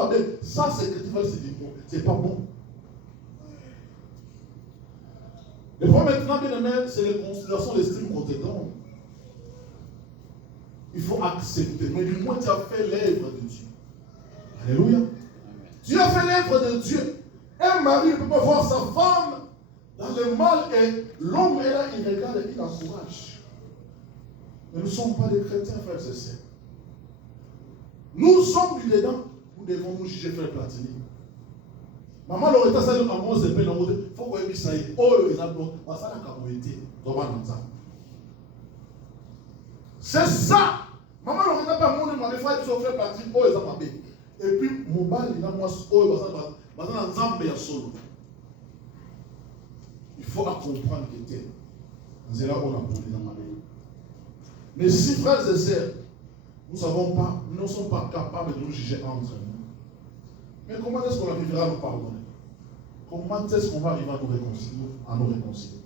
Ça, c'est que tu vas se dire, c'est pas bon. Le problème maintenant, bien aimé, c'est les considérations, l'estime qu'on te donne. Il faut accepter. Mais du moins, tu as fait l'œuvre de Dieu. Alléluia. Tu as fait l'œuvre de Dieu. Un mari ne peut pas voir sa femme dans le mal et l'homme est là, il regarde et il encourage. Mais nous ne sommes pas des chrétiens, frères et sœurs. Nous sommes du dedans. Nous devons nous juger, frère Platini. Maman Loretta, ça dit à moi, c'est peine en mode, il faut qu'on ait mis ça. Oh, les amis, ça n'a qu'à été. C'est ça. Maman Loretta, pas mon nom, des fois, il faut faire partie. Oh, les amis, et puis, mon bal, il a moi, oh, il faut comprendre que tu es. C'est là qu'on a posé dans ma vie. Mais si, frères et sœurs, nous ne sommes pas capables de nous juger entre nous. Mais comment est-ce qu'on arrivera à nous pardonner? Comment est-ce qu'on va arriver à nous réconcilier?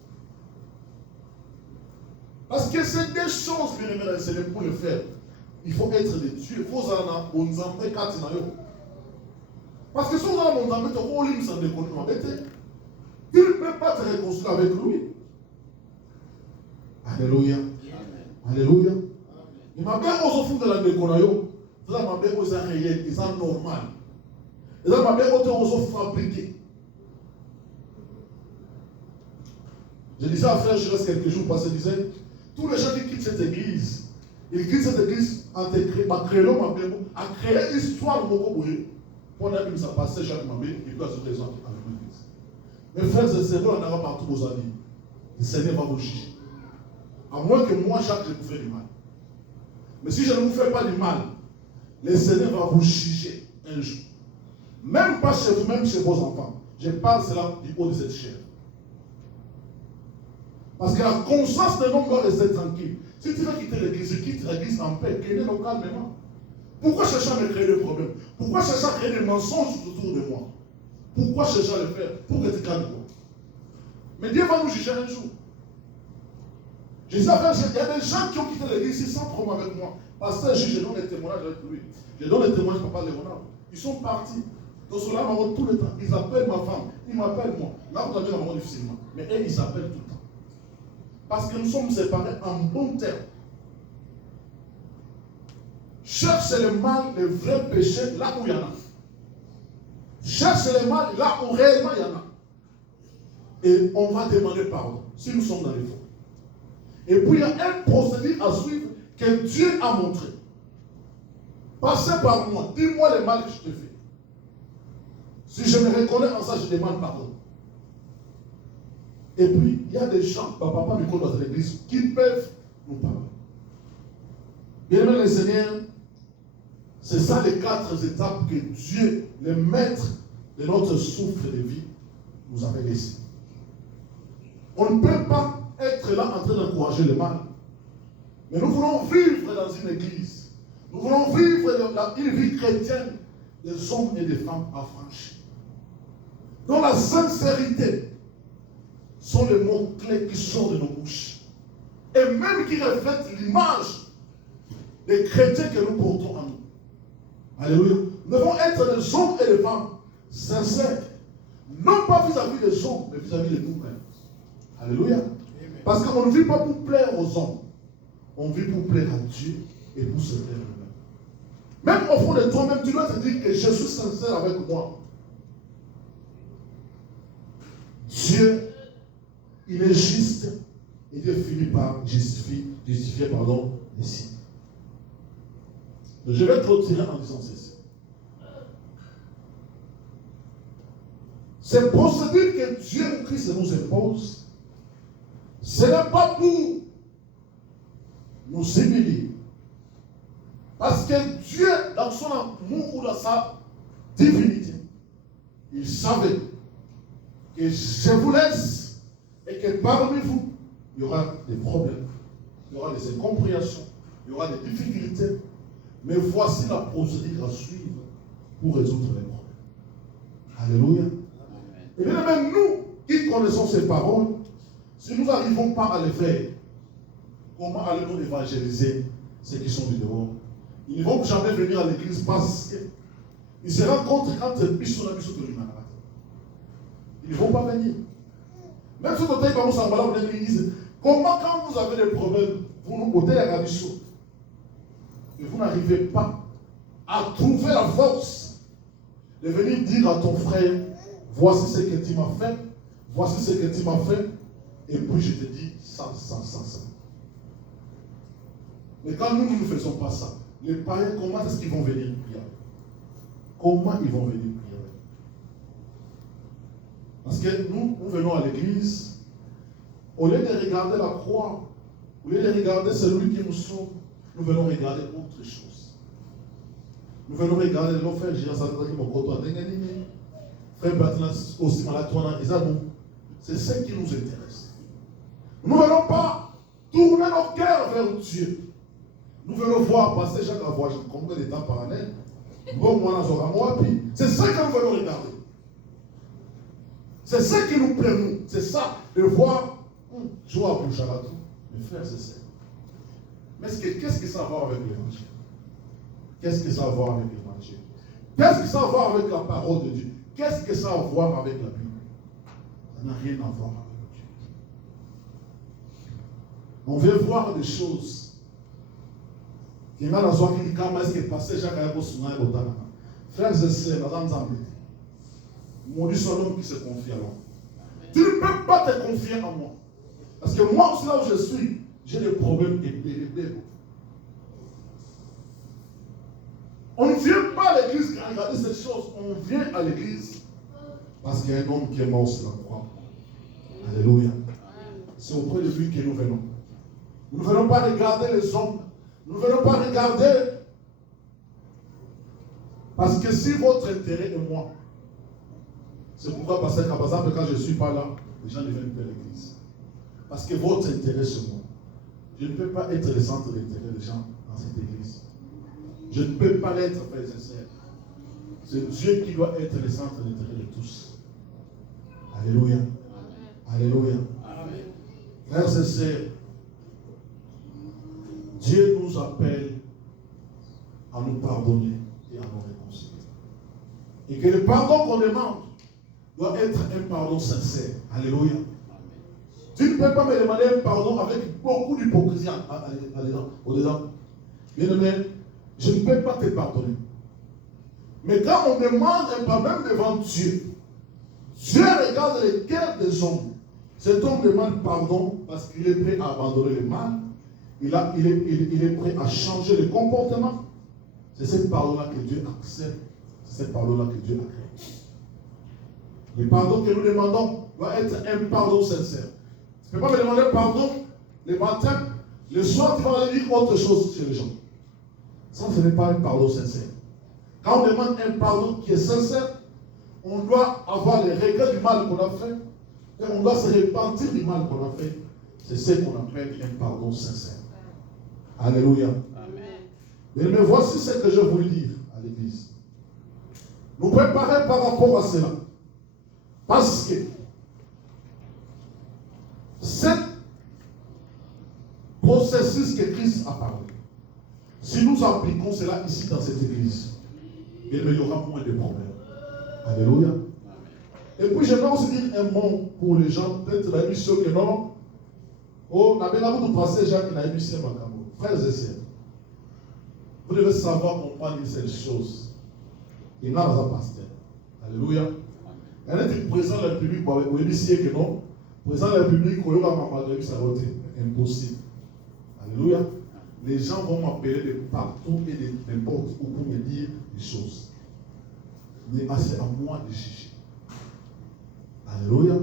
Parce que c'est des choses, bien aimés, c'est pour le faire. Il faut être des dieux. Il faut nous en parce que si on a mon ami, tu ne peux pas te réconcilier avec lui. Alléluia. Alléluia. Il m'a bien aux offres de la déconayo. Il m'a bien aux réels, ils sont normal. Il m'a bien aux offres fabriquées. Je disais à frère, je reste quelques jours parce que je disais, tous les gens qui quittent cette église, ils quittent cette église en créant l'homme à créer l'histoire de mon bouger. Pour que ça passe, Jacques Mambé, et puis à ce présent avec l'église. Mes frères et sœurs, on aura partout vos amis. Le Seigneur va vous juger. À moins que moi, Jacques, je vous fais du mal. Mais si je ne vous fais pas du mal, le Seigneur va vous juger un jour. Même pas chez vous, même chez vos enfants. Je parle cela du haut de cette chair. Parce que la conscience d'un homme doit rester tranquille. Si tu veux quitter l'église, quitte l'église en paix, quitte-le calmement. Pourquoi chercher à me créer des problèmes? Pourquoi chercher à créer des mensonges autour de moi? Pourquoi chercher à le faire? Pour que tu calmes toi. Mais Dieu va nous juger un jour. Je dis à il y a des gens qui ont quitté l'église sans problème avec moi. Pasteur, je donne des témoignages avec lui. Je donne des témoignages à Papa Léonard. Ils sont partis. Dans cela, maman, tout le temps. Ils appellent ma femme. Ils m'appellent moi. Là, vous avez la maman difficilement. Mais elles, ils appellent tout le temps. Parce que nous sommes séparés en bons termes. Cherche le mal, le vrai péché, là où il y en a. Cherche le mal, là où réellement il y en a. Et on va demander pardon, si nous sommes dans les fautes. Et puis il y a un procédé à suivre que Dieu a montré. Passez par moi, dis-moi le mal que je te fais. Si je me reconnais en ça, je demande pardon. Et puis, il y a des gens, papa me connaît dans l'église, qui peuvent nous parler. Bien aimé le Seigneur, c'est ça les 4 étapes que Dieu, le maître de notre souffle de vie, nous avait laissé. On ne peut pas être là en train d'encourager le mal. Mais nous voulons vivre dans une église. Nous voulons vivre une vie chrétienne des hommes et des femmes affranchis. Dont la sincérité sont les mots-clés qui sortent de nos bouches. Et même qui reflètent l'image des chrétiens que nous portons en nous. Alléluia. Nous devons être des hommes et des femmes sincères. Non pas vis-à-vis des hommes, mais vis-à-vis de nous-mêmes. Alléluia. Amen. Parce qu'on ne vit pas pour plaire aux hommes. On vit pour plaire à Dieu et pour se plaire nous-mêmes. Même au fond de toi-même, tu dois te dire que je suis sincère avec moi. Dieu, il est juste et Dieu finit par justifier les signes. Donc je vais clôturer en disant ceci. Ces procédures que Dieu Christ nous impose, ce n'est pas pour nous humilier. Parce que Dieu, dans son amour ou dans sa divinité, il savait que je vous laisse et que parmi vous, il y aura des problèmes, il y aura des incompréhensions, il y aura des difficultés. Mais voici la procédure à suivre pour résoudre les problèmes. Alléluia. Et bien même nous qui connaissons ces paroles, si nous n'arrivons pas à les faire, comment allons-nous évangéliser ceux qui sont du dehors? Ils ne vont jamais venir à l'église parce qu'ils se rencontrent entre Bissou et l'humanité. Ils ne vont pas venir. Même si vous avez l'église, comment quand vous avez des problèmes, vous nous ôtez la rabichon. Et vous n'arrivez pas à trouver la force de venir dire à ton frère, voici ce que tu m'as fait, voici ce que tu m'as fait, et puis je te dis ça. Mais quand nous ne faisons pas ça, les païens, comment est-ce qu'ils vont venir prier? Comment ils vont venir prier? Parce que nous venons à l'église, au lieu de regarder la croix, au lieu de regarder celui qui nous sauve, nous venons regarder autre chose. Nous venons regarder nos frères, frère Batinas aussi malade, c'est ce qui nous intéresse. Nous ne venons pas tourner nos cœurs vers Dieu. Nous venons voir passer chaque voyage combien de temps par année. C'est ça que nous venons regarder. C'est ça qui nous plaît, nous. C'est ça, de voir joie pour Chalatou. Mes frères, c'est ça. Mais qu'est-ce que ça va voir avec l'évangile? Qu'est-ce que ça va voir avec l'évangile? Qu'est-ce que ça va voir avec la parole de Dieu? Qu'est-ce que ça va voir avec la Bible? Ça n'a rien à voir avec Dieu. On veut voir des choses. Frères et sœurs, maudit soit l'homme qui se confie à l'homme. Tu ne peux pas te confier en moi. Parce que moi aussi, là où je suis, j'ai des problèmes épais. On ne vient pas à l'église pour regarder ces choses. On vient à l'église parce qu'il y a un homme qui est mort sur la croix. Alléluia. C'est auprès de lui que nous venons. Nous ne venons pas regarder les hommes. Nous ne venons pas regarder. Parce que si votre intérêt est moi, c'est pourquoi, parce que par exemple, quand je ne suis pas là, les gens ne viennent plus à l'église. Parce que votre intérêt, c'est moi. Je ne peux pas être le centre d'intérêt des gens dans cette église. Je ne peux pas l'être, frères et sœurs. C'est Dieu qui doit être le centre d'intérêt de tous. Alléluia. Alléluia. Amen. Frères et sœurs, Dieu nous appelle à nous pardonner et à nous réconcilier. Et que le pardon qu'on demande doit être un pardon sincère. Alléluia. Tu ne peux pas me demander un pardon avec beaucoup d'hypocrisie au-dedans. Bien aimé, je ne peux pas te pardonner. Mais quand on demande un pardon devant Dieu, Dieu regarde les cœurs des hommes. Cet homme demande pardon parce qu'il est prêt à abandonner le mal. Il est prêt à changer le comportement. C'est ce pardon-là que Dieu accepte. C'est ce pardon-là que Dieu a créé. Le pardon que nous demandons doit être un pardon sincère. Tu ne peux pas me demander pardon le matin, le soir tu vas aller dire autre chose chez les gens. Ça, ce n'est pas un pardon sincère. Quand on demande un pardon qui est sincère, on doit avoir les regrets du mal qu'on a fait et on doit se repentir du mal qu'on a fait. C'est ce qu'on appelle un pardon sincère. Alléluia. Amen. Mais voici ce que je voulais dire à l'église. Nous préparer par rapport à cela. Parce que ce processus que Christ a parlé, si nous appliquons cela ici dans cette église, il y aura moins de problèmes. Alléluia. Amen. Et puis j'aimerais aussi dire un mot pour les gens, peut-être la mission que non. Oh, n'a pas de passer Jacques n'a émis ma camo. Frères et sœurs, vous devez savoir comprendre une seule chose. Il n'a pas de pasteur. Alléluia. Elle est présent dans le public, vous avez dit que non. Présent dans le public, vous avez ça impossible. Alléluia. Les gens vont m'appeler de partout et de n'importe où pour me dire des choses. Mais c'est à moi de juger. Alléluia.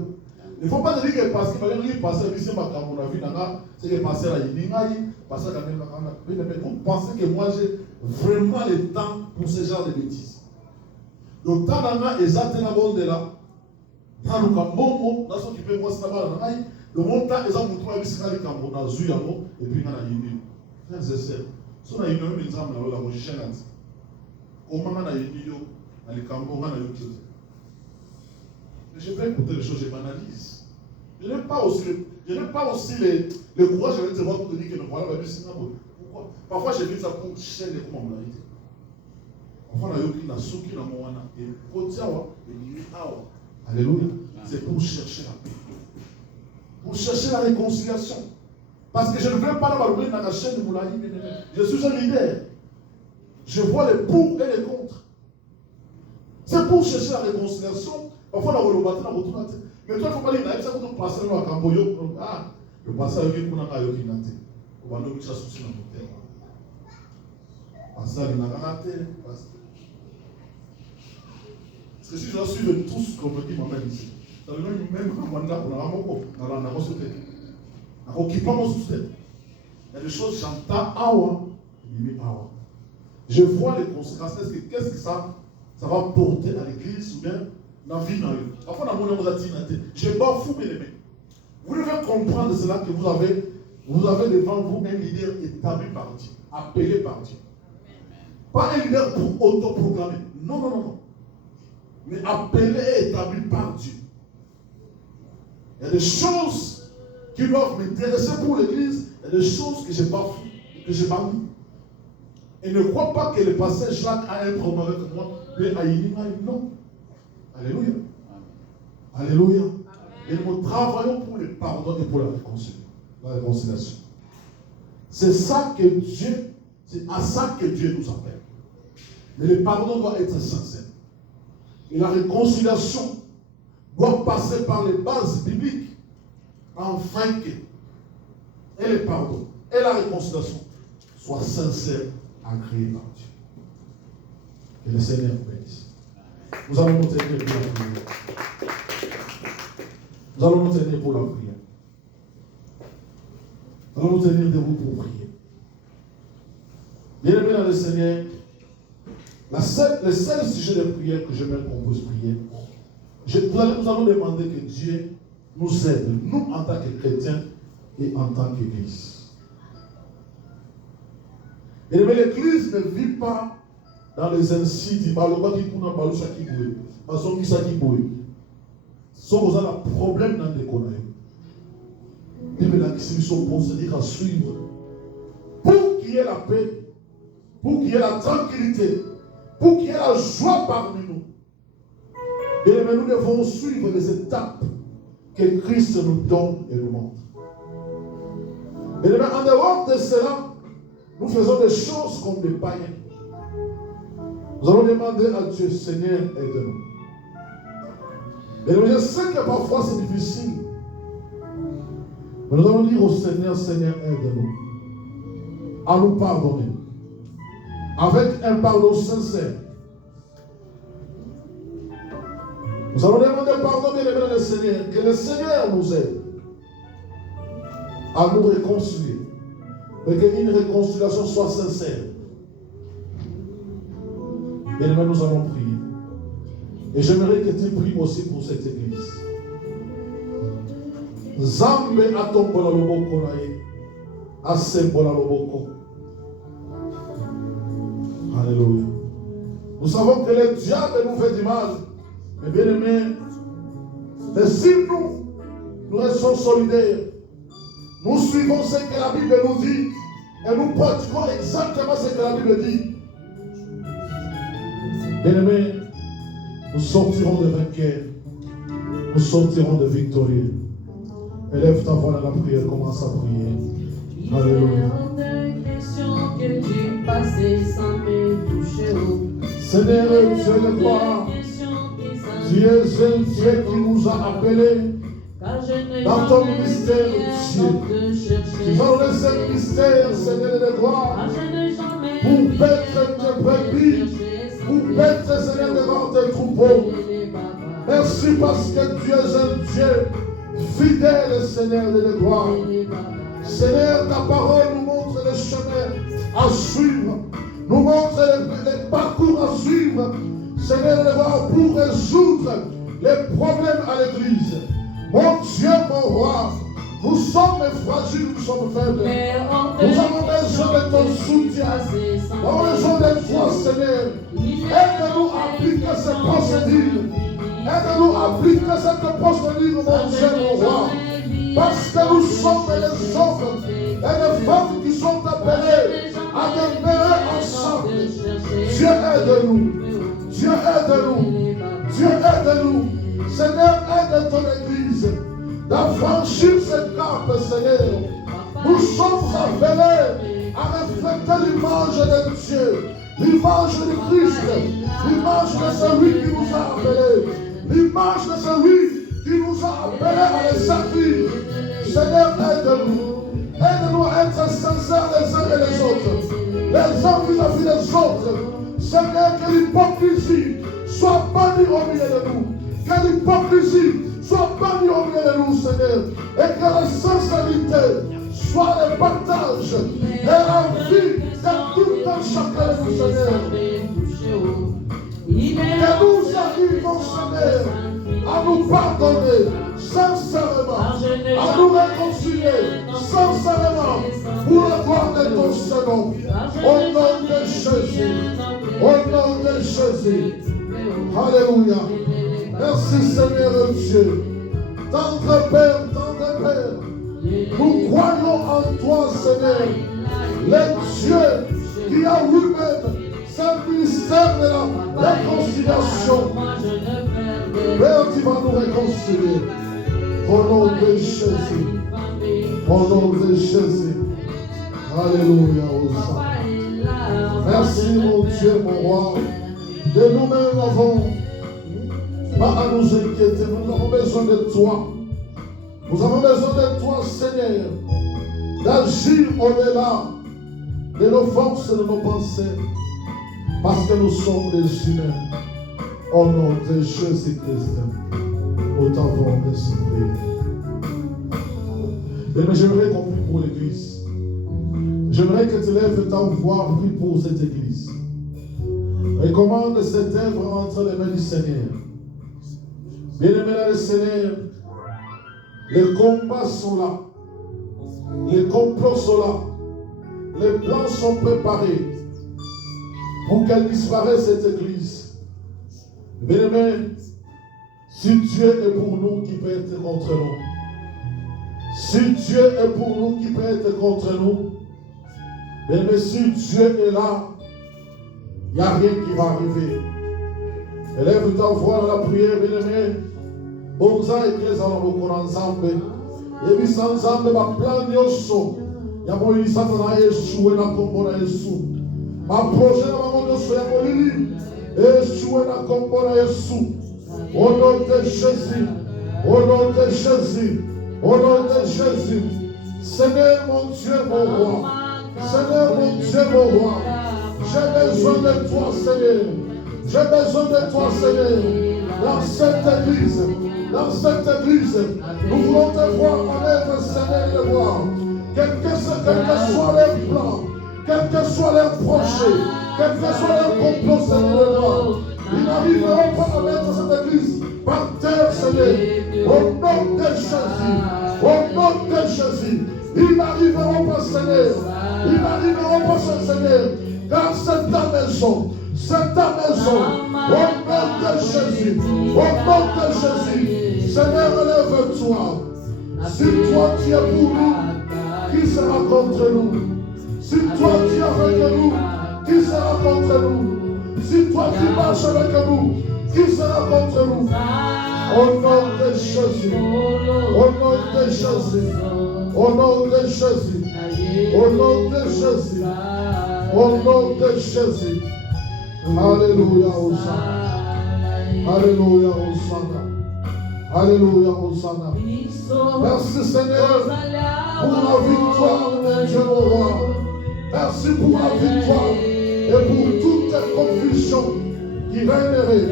Il ne faut pas dire que parce qu'il va dire passer ici, mon avis, c'est que passer à Yingaï, passer à vous pensez que moi j'ai vraiment le temps pour ce genre de bêtises. Donc, tant que exactement bon de là, dans le Cambon, dans ce qui peut voir ça là, le montant exactement pour toi, c'est le Cambon, dans Zuyamo, et puis dans la Yini. Frères et sœurs, si on a une homme, exemple, la recherche, comment on a Yini, dans le Cambon, on a eu tout. Je peux écouter les choses, je m'analyse. Je n'ai pas aussi le courage de te voir pour te dire que le voilà, pourquoi? Parfois, j'ai vu ça pour chercher les communautés. Parfois, on a eu la souki, la moana, et Alléluia. C'est pour chercher la paix. pour chercher la réconciliation. Parce que je ne veux pas l'abandonner dans la chaîne de Moulaï. Je suis un leader. Je vois les pour et les contre. C'est pour chercher la réconciliation. Parfois, on va le retourner. Mais toi, il ne faut pas dire, ça va te passer dans la camboyo. Ah, le passage avec une kuna kayo kinate. On va nous souci dans notre terre. Passer dans la terre. Parce que si je dois suivre tout ce qu'on me dit, maman ici, ça veut dire même quand on a un il y a des choses, j'entends awa, je vois les conséquences. Qu'est-ce que ça va porter à l'église ou bien dans la vie? Parfois, dans mon je ne pas fou, bien aimé. Vous devez comprendre cela que vous avez devant vous un leader établi par Dieu, appelé par Dieu. Pas un leader pour autoproclamer. Non, non, non, non. Mais appelé et établi par Dieu. Il y a des choses qui doivent m'intéresser pour l'église, il y a des choses que je n'ai pas fait, que je n'ai pas mis. Et ne crois pas que le pasteur Jacques a un problème avec moi, mais non. Alléluia. Alléluia. Et nous travaillons pour le pardon et pour la réconciliation. C'est ça que Dieu, c'est à ça que Dieu nous appelle. Mais le pardon doit être sincère. Et la réconciliation doit passer par les bases bibliques, afin que et le pardon et la réconciliation soient sincères, agréées par Dieu. Que le Seigneur bénisse. Nous allons nous tenir pour la prière. Nous allons nous tenir pour la prière. Nous allons nous tenir debout pour prier. Bien-aimés dans le Seigneur, le seul sujet de prière que j'aimerais qu'on puisse prier, nous allons demander que Dieu nous aide, nous en tant que chrétiens et en tant qu'Église. Et l'Église ne vit pas dans les incites, Sauf qu'on a un problème dans les connaissances. Et la question pour se dire à suivre. Pour qu'il y ait la paix, pour qu'il y ait la tranquillité, pour qu'il y ait la joie parmi nous. Et nous devons suivre les étapes que Christ nous donne et nous montre. Et en dehors de cela, nous faisons des choses comme des païens. Nous allons demander à Dieu, Seigneur, aide-nous. Et je sais que parfois c'est difficile. Mais nous allons dire au Seigneur, Seigneur, aide-nous à nous pardonner. Avec un pardon sincère. Nous allons demander pardon, bien aimé le Seigneur. Que le Seigneur nous aide à nous réconcilier. Et qu'une réconciliation soit sincère. Bien aimé, nous allons prier. Et j'aimerais que tu pries aussi pour cette église. Zambe atombola loboko nae. Asembola loboko. Alléluia. Nous savons que le diable nous fait du mal. Mais bien aimé, mais si nous restons solidaires, nous suivons ce que la Bible nous dit et nous pratiquons exactement ce que la Bible dit. Bien aimé, nous sortirons de vainqueurs. Nous sortirons de victorieux. Élève ta voix dans la prière, commence à prier. Alléluia. Seigneur Dieu de gloire, tu es un Dieu qui nous a appelés dans ton ministère, Dieu. Tu vas laisser le mystère, Seigneur de gloire, pour paître tes brebis, pour paître, Seigneur, devant tes troupeaux. Merci parce que tu es un Dieu fidèle, Seigneur de gloire. Seigneur, ta parole nous montre le chemin à suivre, nous montre les parcours à suivre, Seigneur de gloire, pour résoudre les problèmes à l'église. Mon Dieu, mon roi, nous sommes fragiles, nous sommes faibles. Nous avons besoin de ton soutien. Nous avons besoin de toi, Seigneur. Aide-nous à appliquer cette procédure. Aide-nous à appliquer cette procédure, mon Dieu, mon roi. Parce que nous sommes les hommes et les femmes qui sont appelés à demeurer ensemble. Dieu aide-nous. Dieu aide-nous. Dieu aide-nous. Seigneur, aide ton Église d'affranchir cette Seigneur. Nous sommes appelés à refléter l'image de Dieu, l'image de Christ, l'image de celui qui nous a appelés, l'image de celui qui nous a appelés à les servir. Seigneur, aide-nous. Aide-nous à être sincères les uns et les autres, les uns vis-à-vis des autres. Seigneur, que l'hypocrisie soit bannie au milieu de nous. Que l'hypocrisie soit bannie au milieu de nous, Seigneur. Et que la sincérité soit le partage et la vie de tout un chacun de nous, Seigneur. Que nous arrivons, Seigneur, à nous pardonner sincèrement, à nous réconcilier sincèrement pour la gloire de ton Seigneur. Au nom de Jésus. Au nom de Jésus. Alléluia. Merci Seigneur Dieu. Tendre Père, nous croyons en toi Seigneur, le Dieu qui a lui-même ce ministère de la réconciliation. Père, tu vas nous réconcilier. Au nom de Jésus. Au nom de Jésus. Alléluia. Merci mon Dieu, mon roi. De nous-mêmes n'avons pas à nous inquiéter. Nous avons besoin de toi. Nous avons besoin de toi, Seigneur, d'agir au-delà de nos forces et de nos pensées. Parce que nous sommes des humains. Au nom de Jésus-Christ, nous t'avons supplié. Mais j'aimerais qu'on prie pour l'Église. J'aimerais que tu lèves ta voix, prie pour cette Église. Recommande cette œuvre entre les mains du Seigneur. Bien-aimés dans le Seigneur, les combats sont là. Les complots sont là. Les plans sont préparés pour qu'elle disparaisse cette Église. Bien-aimés, si Dieu est pour nous, qui peut être contre nous? Si Dieu est pour nous, qui peut être contre nous? Bien-aimés, si Dieu est là, il n'y a rien qui va arriver. Élève ta voix dans la prière, bien-aimés. Bonza église à l'envoi ensemble. Et puis sans ensemble, ma plan yoso. Ya mo isa na Yesu na kombo na Yesu. Ma projet na mo yoso ya mo lili. Yesu na kombo na Yesu. Au nom de Jésus. Au nom de Jésus. Au nom de Jésus. Seigneur mon Dieu, mon roi. Seigneur mon Dieu, mon roi. J'ai besoin de toi, Seigneur. J'ai besoin de toi, Seigneur. Dans cette église. Dans cette église, nous voulons te voir en œuvre, Seigneur, de voir. Quel que soit leur plan, quel que soit leur projet, quel que soit leur complot, Seigneur, de voir. Ils n'arriveront pas à mettre cette église par terre, Seigneur. Au nom de Jésus. Au nom de Jésus. Ils n'arriveront pas, Seigneur. Ils n'arriveront pas, Seigneur. Car c'est ta maison. C'est ta maison. Au nom de Jésus. Au nom de Jésus. Seigneur, relève-toi. Si toi tu es pour nous, qui sera contre nous? Si toi tu es avec nous, qui sera contre nous? Si toi tu marches avec nous, qui sera contre nous? Au nom de Jésus. Au nom de Jésus. Au nom de Jésus. Au nom de Jésus. Au nom de Jésus. Alléluia, Hosanna. Alléluia, Hosanna. Alléluia, Hosanna. Merci Seigneur pour la victoire de Dieu mon roi. Merci pour la victoire et pour toute confusion qui régnerait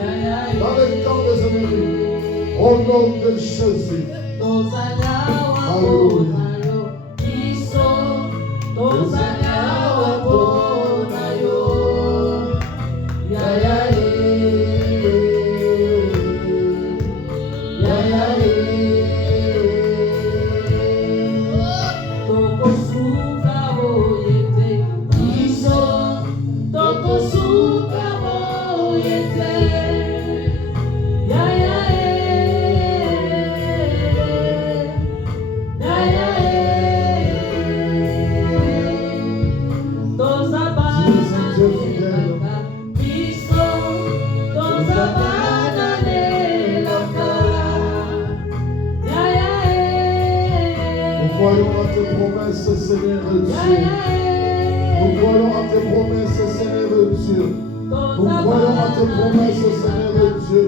dans les camps des ennemis. Au nom de Jésus. Alléluia. Yeah. promesses, Seigneur Dieu. Nous croyons à tes promesses, Seigneur Dieu. Nous croyons à tes promesses, Seigneur Dieu.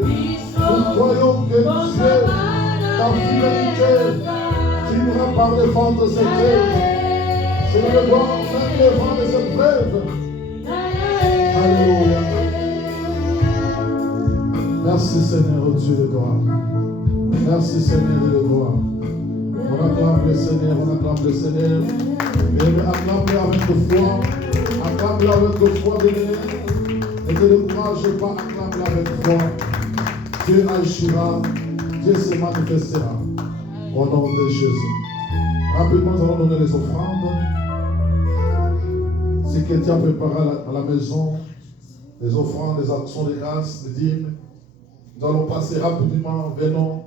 Nous croyons que Dieu, ta fidélité, finira par défendre cette œuvre. Seigneur, le voir même devant les épreuves. Alléluia. Merci Seigneur Dieu de gloire. Merci Seigneur de gloire. On acclame le Seigneur, on acclame le Seigneur. Et acclame-le avec foi. Acclame-le avec foi, bien-aimé. Ne te décourage pas, acclame-le avec foi. Dieu agira, Dieu se manifestera. Au nom de Jésus. Rapidement, nous allons donner les offrandes. Ce que tu as préparé à la maison, les offrandes, les actions de grâce, les dîmes. Nous allons passer rapidement, venons,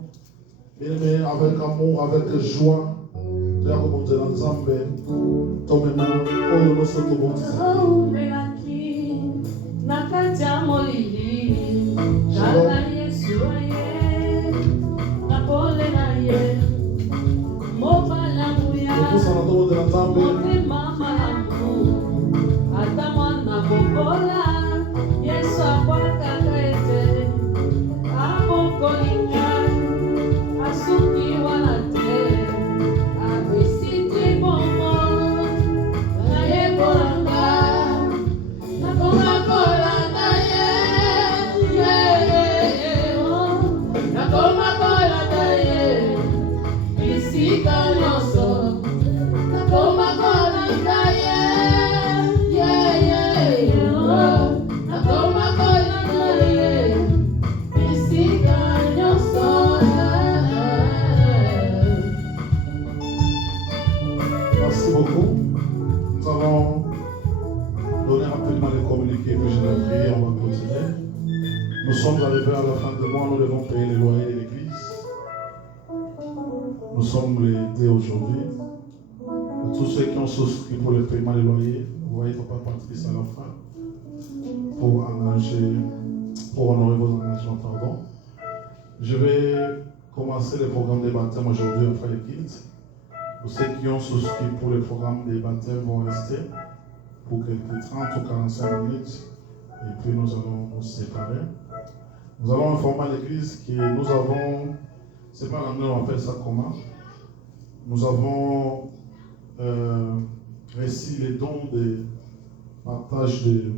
bien-aimé, avec amour, avec joie. Tu as remonté dans Zambé. Tomez-moi, oh, nous sommes au bon Merci beaucoup. Nous allons donner rapidement les communiqués que je vais prier, on va continuer. Nous sommes arrivés à la fin du mois, nous devons payer les loyers de l'église. Nous sommes les deux aujourd'hui. Tous ceux qui ont souscrit pour le paiement des loyers, vous voyez Papa Patrice à la fin, pour honorer vos engagements, pardon. Je vais commencer le programme des baptêmes aujourd'hui au Fire Kids. Pour ceux qui ont souscrit pour le programme des baptêmes vont rester pour quelques 30 ou 45 minutes et puis nous allons nous séparer. Nous allons informer l'église que nous avons, c'est pas l'année on appelle ça comment, nous avons reçu les dons de partage de